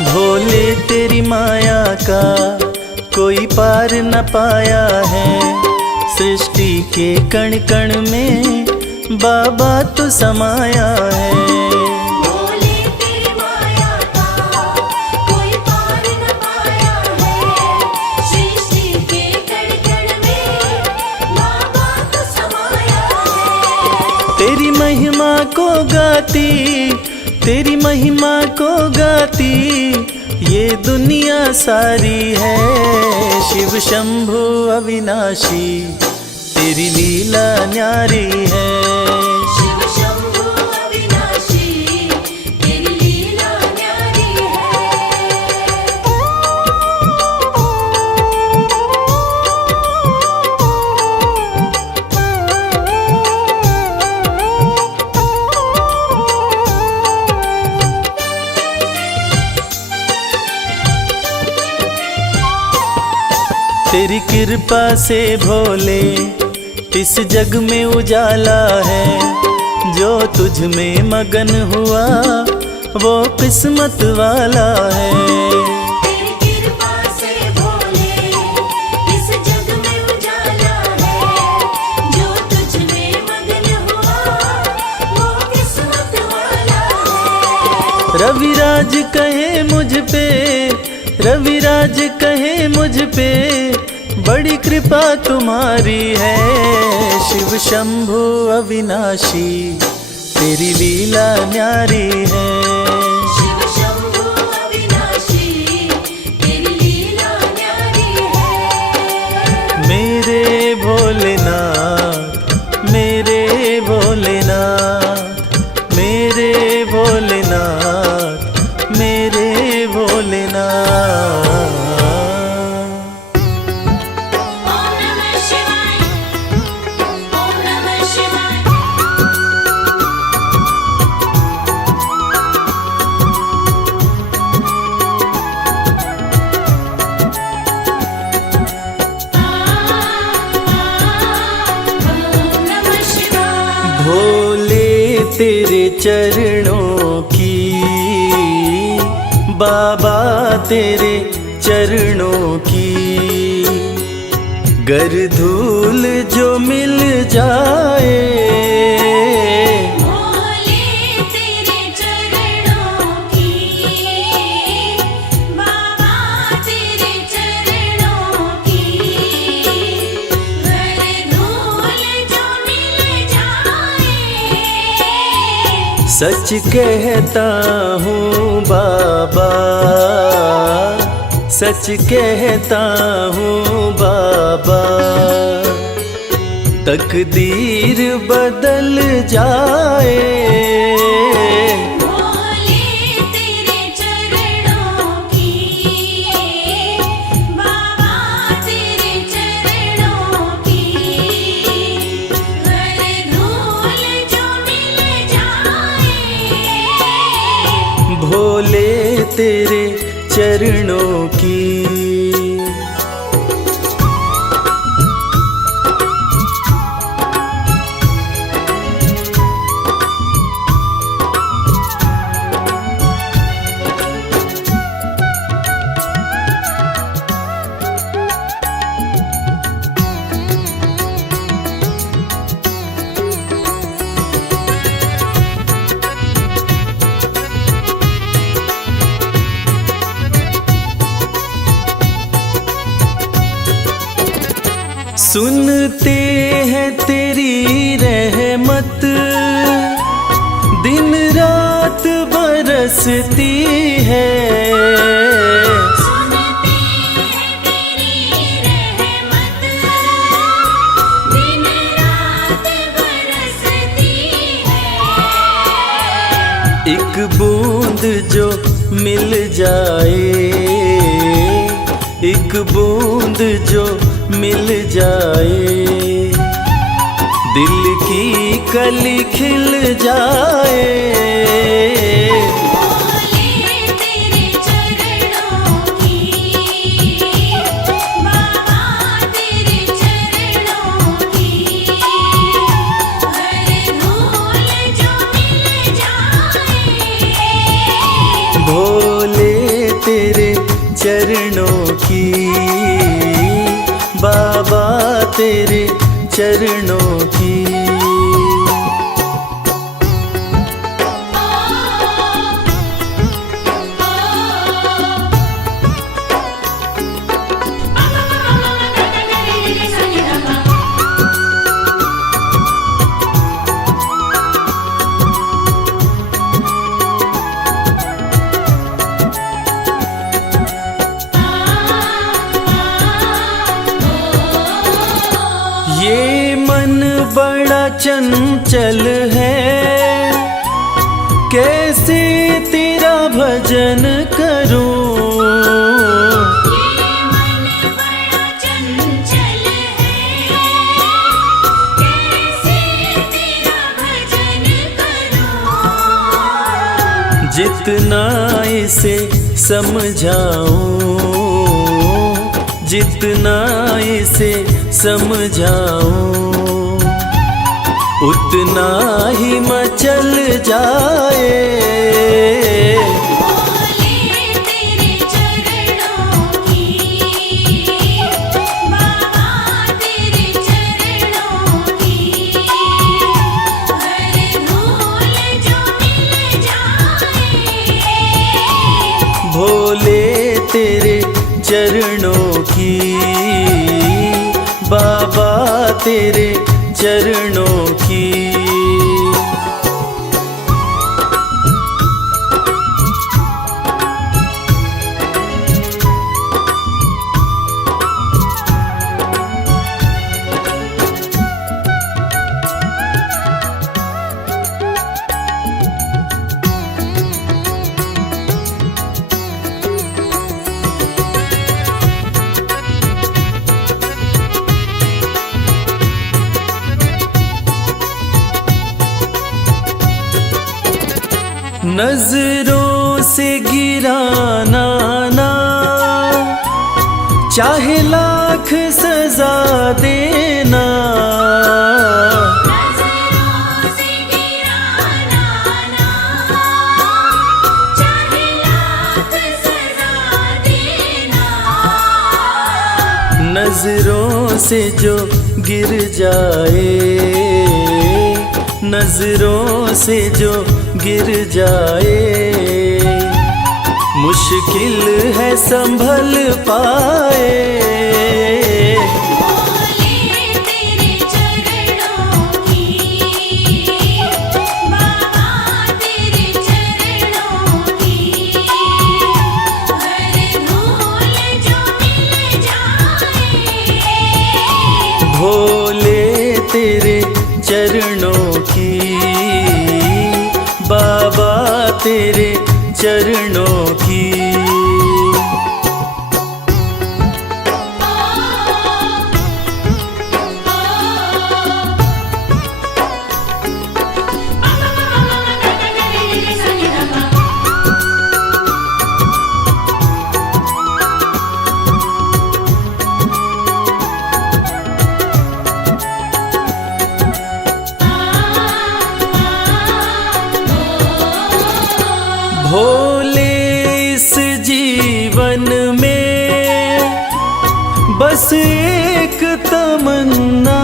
भोले तेरी माया का कोई पार न पाया है। सृष्टि के कण कण में बाबा तो समाया है। भोले तेरी माया का कोई पार न पाया है। सृष्टि के कण कण में बाबा तो समाया है। तेरी महिमा को गाती तेरी महिमा को गाती ये दुनिया सारी है। शिव शंभु अविनाशी तेरी लीला न्यारी है। शिव शंभु अविनाशी तेरी लीला न्यारी तेरी कृपा से भोले इस जग में उजाला है। जो तुझ में मगन हुआ वो किस्मत वाला है। तेरी कृपा से भोले इस जग में उजाला है। जो तुझ में मगन हुआ वो किस्मत वाला है। रविराज कहे मुझ पे रविराज कहे मुझ पे बड़ी कृपा तुम्हारी है। शिव शंभु अविनाशी तेरी लीला न्यारी है। शिव शंभु अविनाशी तेरी लीला न्यारी है। मेरे भोलेनाथ मेरे भोलेनाथ मेरे भोलेनाथ मेरे भोलेनाथ। ओम नमः शिवाय ओम नमः शिवाय। ओम नमः शिवाय। भोले तेरे चरणों की बाबा तेरे चरणों की गर धूल जो मिल जाए। भोले तेरे चरणों की बाबा तेरे चरणों की घर धूल जो मिल जाए। सच कहता हूँ बाबा, सच कहता हूँ बाबा, तकदीर बदल जाए। भोले तेरे चरणों की, बाबा तेरे चरणों की, घर धूल जो मिल जाए। भोले तेरे चरणों की। सुनते हैं तेरी रहमत, दिन रात बरसती है। सुनते हैं तेरी रहमत, दिन रात बरसती है। एक बूंद जो मिल जाए, एक बूंद जो मिल जाए, दिल की कली खिल जाए। भोले तेरे चरणों की, बाबा तेरे चरणों की, घर धूल जो मिल जाए। भोले तेरे चरणों की, बाबा तेरे चरणों की। ये मन बड़ा चंचल है, कैसे तेरा भजन करूं। ये मन बड़ा चंचल है, कैसे तेरा भजन करूं। जितना इसे समझाऊं, जितना इसे समझाऊं, उतना ही मचल जाए। भोले तेरे चरणों की, बाबा तेरे चरणों की, घर धूल जो मिल जाए। भोले तेरे चरणों की, बाबा तेरे चरणों की। नजरों से गिराना ना, चाहे लाख सजा देना। नजरों से गिराना ना, चाहे लाख सजा देना। नजरों से जो गिर जाए, नजरों से जो गिर जाए, मुश्किल है संभल पाए। भोले तेरे चरणों की, बाबा तेरे तेरे चरणों की। भोले इस जीवन में बस एक तमन्ना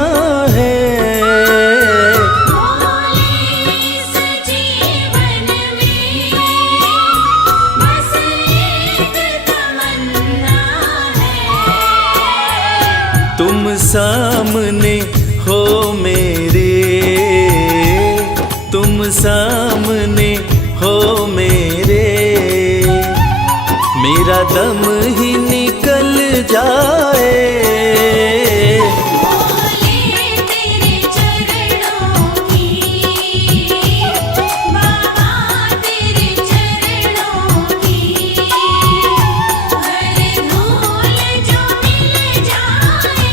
है, भोले इस जीवन में बस एक तमन्ना है। तुम सामने हो मेरे, तुम सामने हो मेरे, मेरा दम ही निकल जाए। भोले तेरे चरणों की, बाबा तेरे चरणों की, हर धूल जो मिल जाए।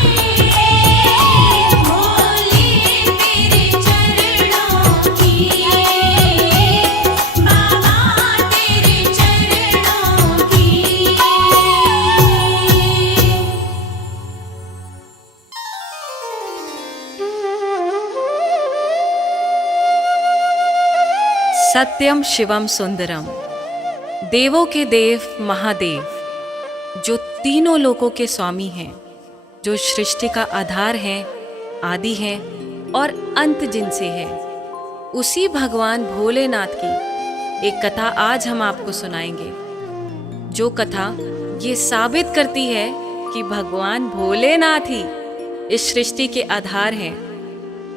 भोले तेरे चरणों की, बाबा तेरे चरणों की। सत्यम शिवम सुंदरम, देवों के देव महादेव, जो तीनों लोकों के स्वामी हैं, जो सृष्टि का आधार हैं, आदि हैं और अंत जिनसे है, उसी भगवान भोलेनाथ की एक कथा आज हम आपको सुनाएंगे। जो कथा ये साबित करती है कि भगवान भोलेनाथ ही इस सृष्टि के आधार हैं।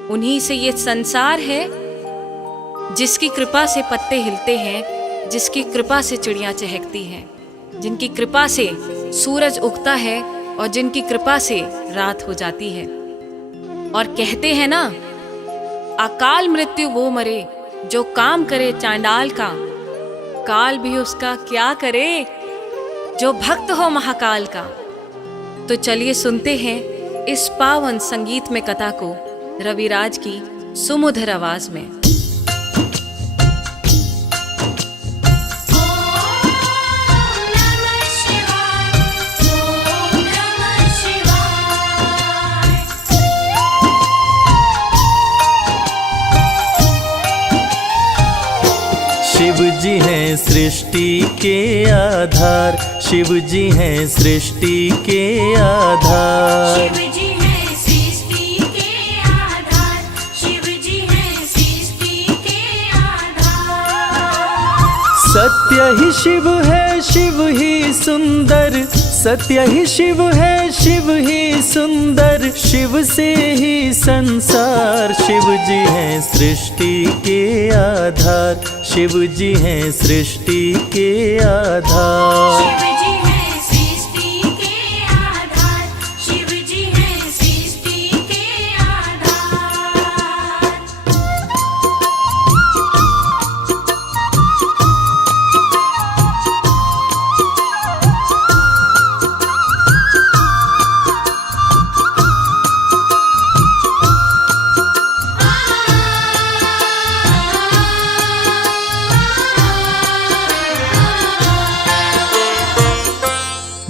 उन्हीं से ये संसार है, जिसकी कृपा से पत्ते हिलते हैं, जिसकी कृपा से चिड़ियाँ चहकती हैं, जिनकी कृपा से सूरज उगता है और जिनकी कृपा से रात हो जाती है। और कहते हैं ना, अकाल मृत्यु वो मरे जो काम करे चांडाल का, काल भी उसका क्या करे जो भक्त हो महाकाल का। तो चलिए सुनते हैं इस पावन संगीत में कथा को रविराज की सुमधुर आवाज में। शिव जी हैं सृष्टि के आधार, शिव जी हैं सृष्टि के आधार। शिव जी हैं सृष्टि के आधार, शिव जी हैं सृष्टि के आधार। सत्य ही शिव है, शिव ही सुंदर, सत्य ही शिव है, शिव ही सुंदर, शिव से ही संसार। शिव जी हैं सृष्टि के आधार, शिव जी हैं सृष्टि के आधार। शिव जी हैं सृष्टि के आधार, शिव जी हैं सृष्टि के आधार।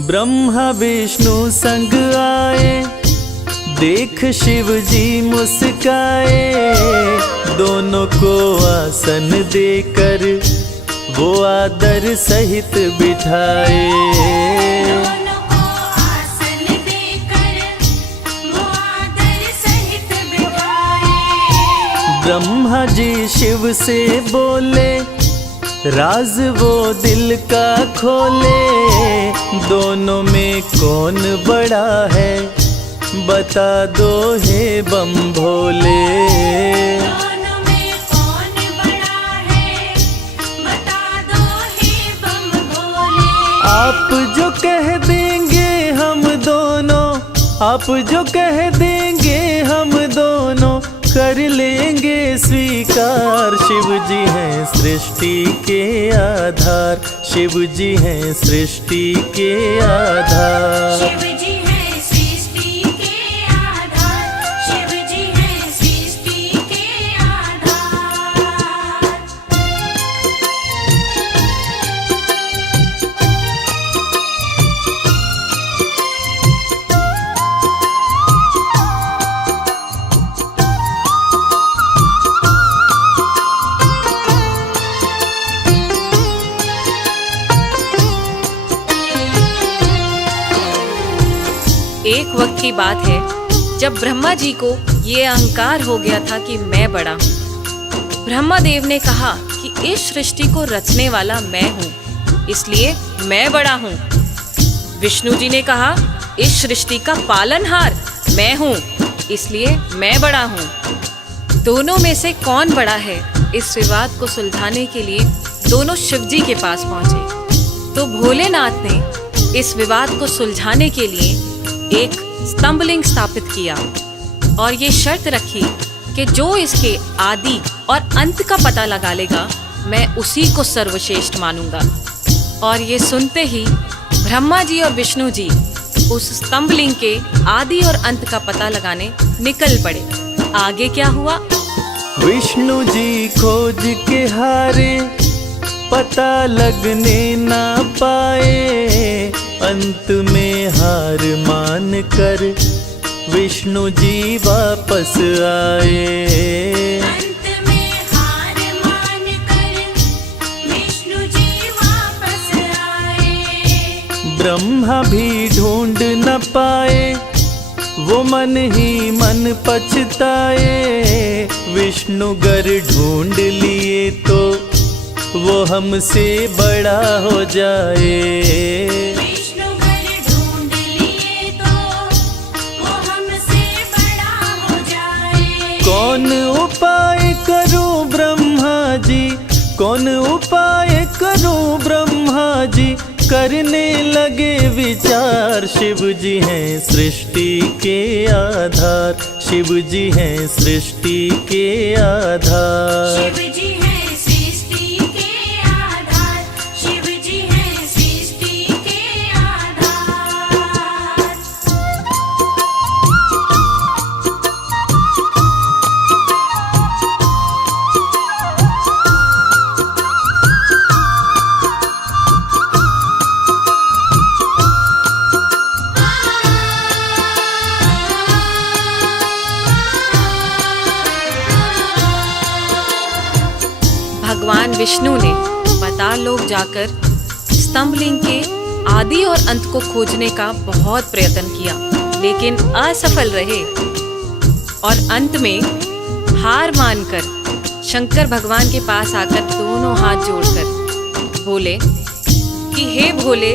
ब्रह्मा विष्णु संग आए, देख शिव जी मुस्काए, दोनों को आसन देकर वो आदर सहित बिठाए। दोनों को आसन देकर वो आदर सहित बिठाए। ब्रह्मा जी शिव से बोले, राज वो दिल का खोले, दोनों में कौन बड़ा है बता दो हे बम भोले। दोनों में कौन बड़ा है बता दो हे बम भोले। आप जो कह देंगे हम दोनों, आप जो कह देंगे हम दोनों, कर लेंगे स्वीकार। शिव जी हैं सृष्टि के आधार, शिव जी हैं सृष्टि के आधार। शिव जी हैं सृष्टि के आधार, शिव जी हैं सृष्टि के आधार। एक वक्त की बात है जब ब्रह्मा जी को ये अहंकार हो गया था कि मैं बड़ा हूँ। ब्रह्मा देव ने कहा कि इस सृष्टि को रचने वाला मैं हूँ, इसलिए मैं बड़ा हूँ। विष्णु जी ने कहा इस सृष्टि का पालनहार मैं हूँ, इसलिए मैं बड़ा हूँ। दोनों में से कौन बड़ा है, इस विवाद को सुलझाने के लिए दोनों शिव जी के पास पहुंचे। तो भोलेनाथ ने इस विवाद को सुलझाने के लिए एक स्तंभलिंग स्थापित किया और ये शर्त रखी कि जो इसके आदि और अंत का पता लगा लेगा, मैं उसी को सर्वश्रेष्ठ मानूंगा। और ये सुनते ही ब्रह्मा जी और विष्णु जी उस स्तंभलिंग के आदि और अंत का पता लगाने निकल पड़े। आगे क्या हुआ? विष्णु जी खोज के हारे, पता लगने ना पाए। अंत में हार मान कर विष्णु जी वापस आए। अंत में हार मान कर विष्णु जी वापस आए। ब्रह्मा भी ढूंढ न पाए, वो मन ही मन पछताए। विष्णु गर ढूंढ लिए तो वो हमसे बड़ा हो जाए। विष्णु गर ढूंढ लिए तो वो हमसे बड़ा हो जाए। कौन उपाय करूं ब्रह्मा जी, कौन उपाय करूं ब्रह्मा जी, करने लगे विचार। शिव जी हैं सृष्टि के आधार, शिव जी हैं सृष्टि के आधार। शिव जी हैं सृष्टि के आधार, शिव जी हैं सृष्टि के आधार। भगवान विष्णु ने पाताल लोक जाकर स्तंभलिंग के आदि और अंत को खोजने का बहुत प्रयत्न किया, लेकिन असफल रहे। और अंत में हार मानकर शंकर भगवान के पास आकर दोनों हाथ जोड़कर बोले कि हे भोले,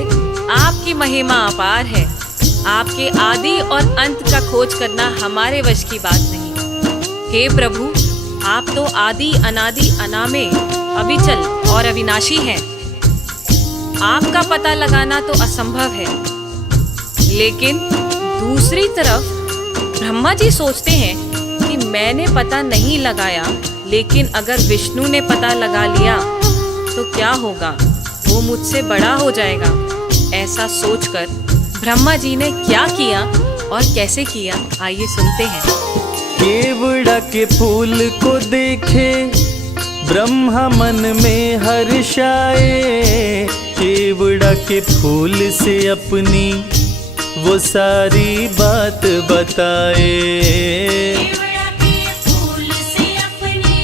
आपकी महिमा अपार है, आपके आदि और अंत का खोज करना हमारे वश की बात नहीं। हे प्रभु, आप तो आदि अनादि अनामे, अविचल और अविनाशी हैं। आपका पता लगाना तो असंभव है। लेकिन दूसरी तरफ ब्रह्मा जी सोचते हैं कि मैंने पता नहीं लगाया, लेकिन अगर विष्णु ने पता लगा लिया तो क्या होगा, वो मुझसे बड़ा हो जाएगा। ऐसा सोचकर ब्रह्मा जी ने क्या किया और कैसे किया, आइए सुनते हैं। केवड़ा के फूल को देखे ब्रह्मा मन में हर्षाए। केवड़ा के फूल से अपनी वो सारी बात बताए। केवड़ा के फूल से अपनी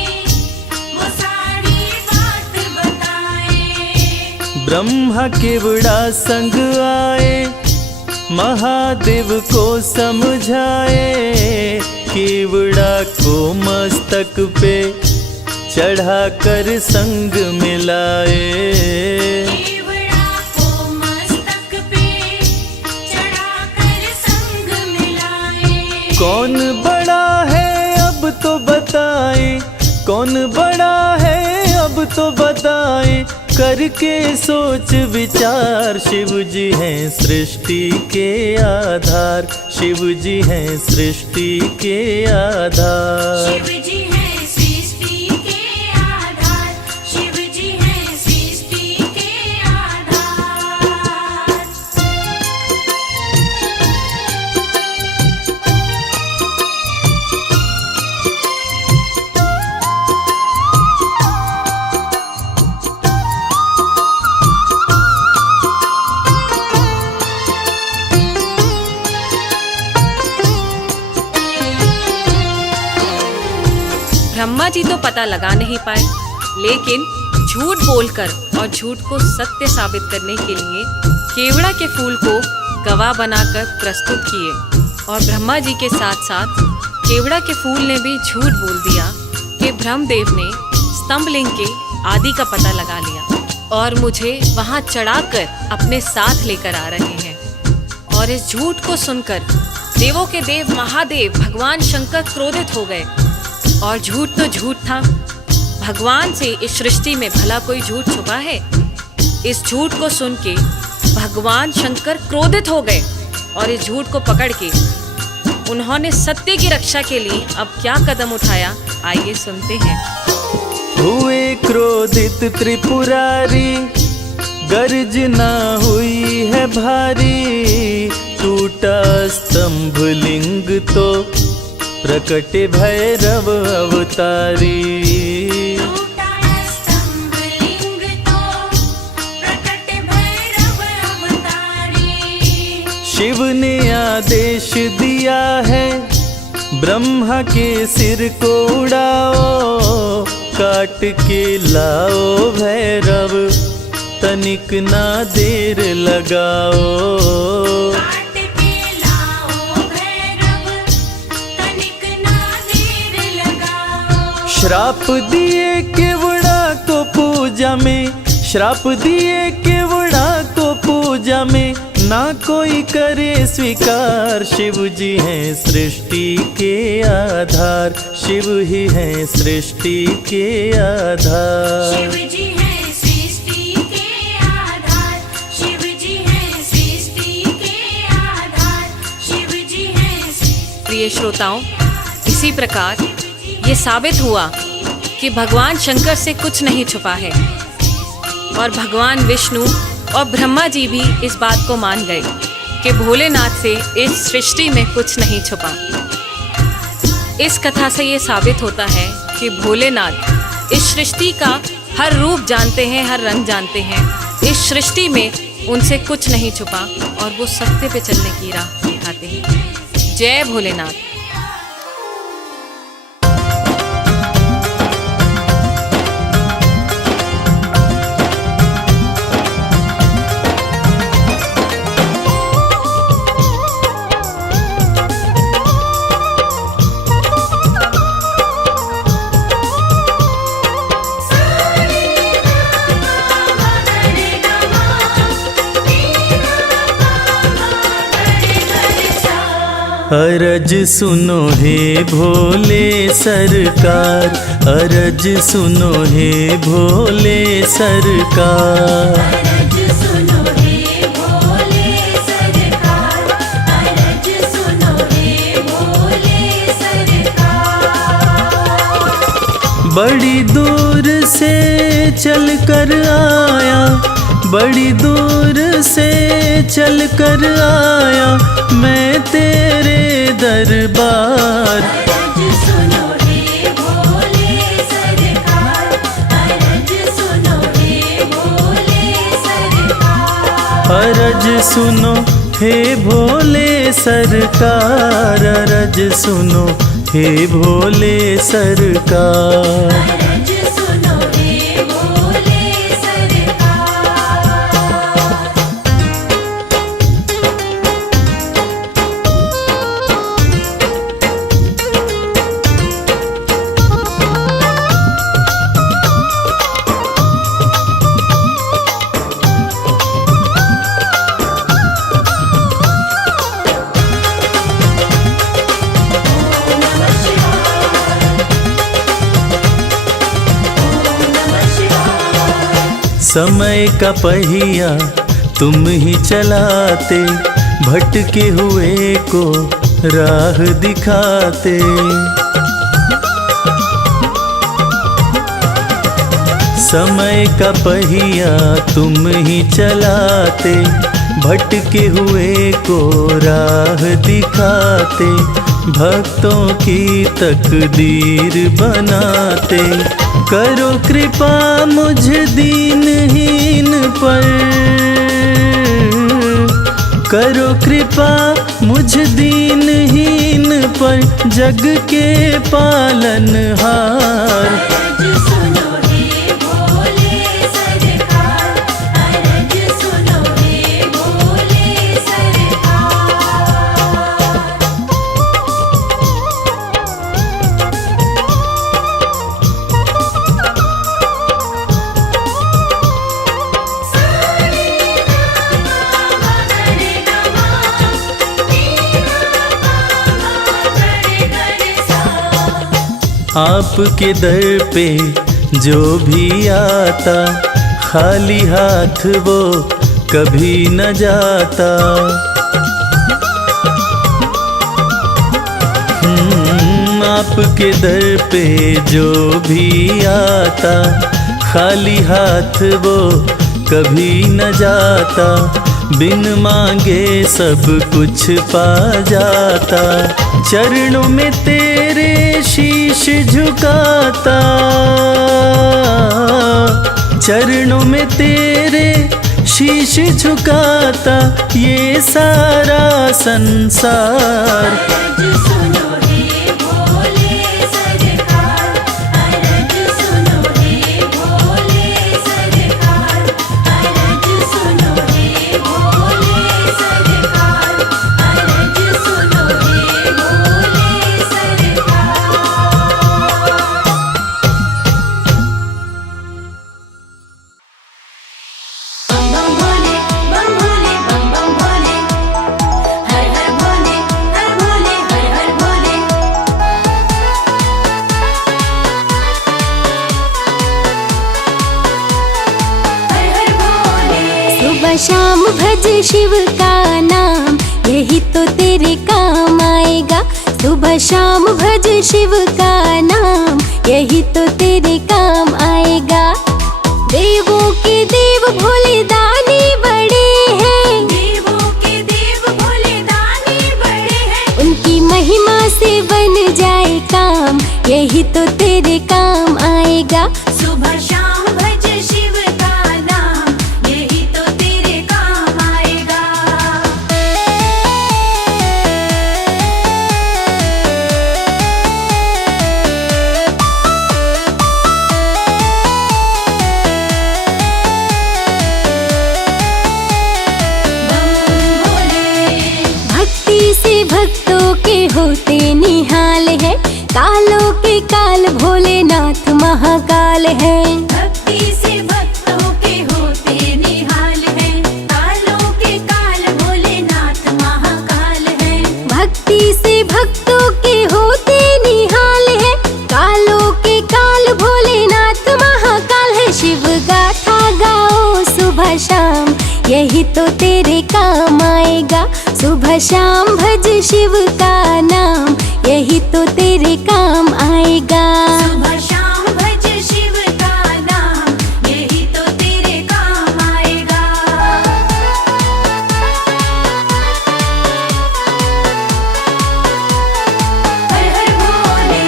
वो सारी बात बताए। ब्रह्मा केवड़ा संग आए, महादेव को समझाए। केवड़ा को मस्तक पे चढ़ाकर संग मिलाए। केवड़ा को मस्तक पे चढ़ाकर संग मिलाए। कौन बड़ा है अब तो बताए, कौन बड़ा है अब तो बताए। करके सोच विचार, शिव जी हैं सृष्टि के आधार, शिव जी हैं सृष्टि के आधार। शिव जी हैं सृष्टि के आधार, शिव जी हैं सृष्टि के आधार। ब्रह्मा जी तो पता लगा नहीं पाए, लेकिन झूठ बोलकर और झूठ को सत्य साबित करने के लिए केवड़ा के फूल को गवाह बनाकर प्रस्तुत किए। और ब्रह्मा जी के साथ साथ केवड़ा के फूल ने भी झूठ बोल दिया कि ब्रह्मदेव ने स्तंभलिंग के आदि का पता लगा लिया और मुझे वहां चढ़ाकर अपने साथ लेकर आ रहे हैं। और इस झूठ को सुनकर देवों के देव महादेव भगवान शंकर क्रोधित हो गए। और झूठ तो झूठ था, भगवान से इस सृष्टि में भला कोई झूठ छुपा है? इस झूठ को सुन के भगवान शंकर क्रोधित हो गए और इस झूठ को पकड़ के उन्होंने सत्य की रक्षा के लिए अब क्या कदम उठाया, आइए सुनते हैं। हुए क्रोधित त्रिपुरारी, गर्जना हुई है भारी, टूटा स्तंभ लिंग तो प्रकट भैरव अवतारी। टूटा स्तंभ लिंग तो प्रकट भैरव अवतारी। शिव ने आदेश दिया है ब्रह्मा के सिर को उड़ाओ, काट के लाओ भैरव तनिक ना देर लगाओ। काट के लाओ भैरव तनिक ना देर लगाओ। श्राप दिए केवड़ा को पूजा में, श्राप दिए केवड़ा को पूजा में, ना कोई करे स्वीकार। शिव जी हैं सृष्टि के आधार, शिव ही हैं सृष्टि के आधार। शिव जी हैं सृष्टि के आधार, शिव जी हैं सृष्टि के आधार, शिव जी हैं। प्रिय श्रोताओं, इसी प्रकार ये साबित हुआ कि भगवान शंकर से कुछ नहीं छुपा है और भगवान विष्णु और ब्रह्मा जी भी इस बात को मान गए कि भोलेनाथ से इस सृष्टि में कुछ नहीं छुपा। इस कथा से ये साबित होता है कि भोलेनाथ इस सृष्टि का हर रूप जानते हैं, हर रंग जानते हैं। इस सृष्टि में उनसे कुछ नहीं छुपा और वो सत्य पे चलने की राह दिखाते हैं। जय भोलेनाथ। अरज सुनो हे भोले सरकार, अरज सुनो हे भोले सरकार। अरज सुनो हे भोले सरकार, अरज सुनो हे भोले सरकार। बड़ी दूर से चल कर आया, बड़ी दूर से चल कर आया मैं तेरे दरबार। अरज सुनो हे भोले सरकार, अरज सुनो हे भोले सरकार। अरज सुनो हे भोले सरकार, अरज सुनो हे भोले सरकार। अरज सुनो हे भोले सरकार। समय का पहिया तुम ही चलाते, भटके हुए को राह दिखाते। समय का पहिया तुम ही चलाते, भटके हुए को राह दिखाते, भक्तों की तकदीर बनाते। करो कृपा मुझ दीनहीन पर, करो कृपा मुझ दीनहीन पर, जग के पालनहार। अरज सुनो हे भोले सरकार, अरज सुनो हे भोले आपके दर पे जो भी आता, खाली हाथ वो कभी न जाता। आपके दर पे जो भी आता, खाली हाथ वो कभी न जाता। बिन मांगे सब कुछ पा जाता, चरणों में तेरे शीश झुकाता, चरणों में तेरे शीश झुकाता, ये सारा संसार। अरज सुनो हे भोले सरकार, अरज सुनो हे भोले सरकार, अरज सुनो हे भोले सरकार, अरज सुनो हे भोले सरकार। बम भोले बम बम भोले, हर हर भोले, हर भोले, हर हर भोले। हर हर भोले। सुबह शाम भज शिव का नाम, यही तो तेरे काम आएगा। सुबह शाम भज शिव का नाम, यही तो तेरे काम आएगा। देवों के देव भोले दानी बड़े हैं, देवों के देव भोले दानी बड़े हैं। उनकी महिमा से बन जाए काम, यही तो तेरे काम आएगा। सुबह शाम भज शिव का नाम, यही तो तेरे काम आएगा। बम भोले। भक्ति से भक्तों के होते निहाल है, कालों के काल भोलेनाथ महाकाल है। भक्ति से भक्तों के होते निहाल है, कालों के काल भोलेनाथ महाकाल है। भक्ति से भक्तों के होते निहाल है, कालों के काल भोलेनाथ महाकाल है। शिव गाथा गाओ सुबह शाम, यही तो तेरे काम आएगा। सुबह शाम भज शिव का नाम, यही तो तेरे काम आएगा। सुबह शाम भज शिव का नाम, यही तो तेरे काम आएगा। हर हर भोले।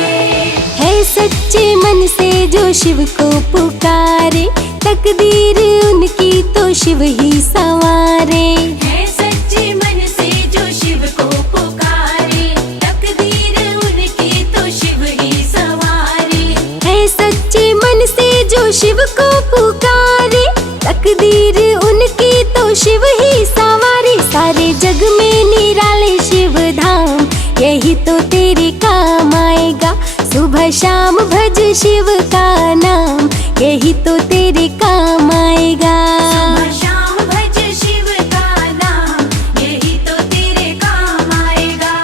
है सच्चे मन से जो शिव को पुकारे, तकदीर उनकी तो शिव ही संवारे। है सच्चे मन से जो शिव को पुकारे, तकदीर उनकी तो शिव ही संवारे। है सच्चे मन से जो शिव को पुकारे, तकदीर उनकी तो शिव ही संवारे। सारे जग में निराले शिव धाम, यही तो तेरे काम आएगा। सुबह शाम भज शिव का नाम, यही तो तेरे काम आएगा। सुबह शाम भज शिव का नाम, यही तो तेरे काम आएगा।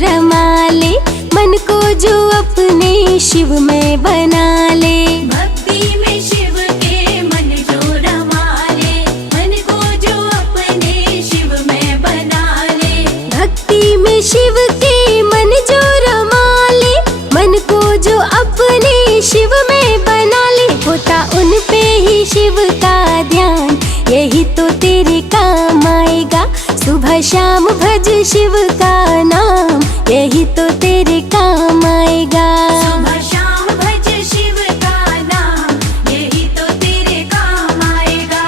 रमा ले, मन को जो अपने शिव में बना ले। भक्ति में शिव के मन जो रमा ले, मन को जो अपने शिव में बना ले। भक्ति में शिव के मन जो रमा ले, मन को जो अपने शिव में बना ले। होता उन पे ही शिव का ध्यान, यही तो तेरे काम आएगा। सुबह शाम भज शिव का नाम, यही तो तेरे काम आएगा। सुबह शाम भज शिव का नाम, यही तो तेरे काम आएगा।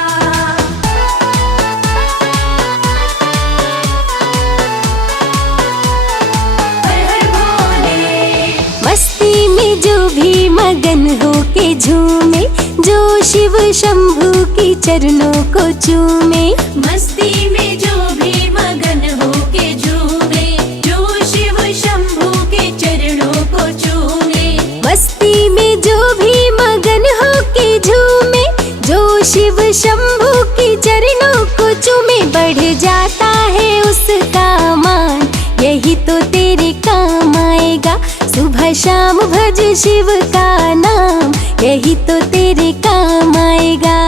हर हर भोले। मस्ती में जो भी मगन हो के झूमे, जो शिव शंभू की चरणों को चूमे। मस्ती में जो भी मगन हो के झूमे, जो शिव शंभू के चरणों को चूमे। मस्ती में जो भी मगन हो के झूमे, जो शिव शंभू की चरणों को चूमे। बढ़ जाता है उसका मान, यही तो तेरे काम आएगा। सुबह शाम भज शिव का नाम, यही तो तेरे काम आएगा।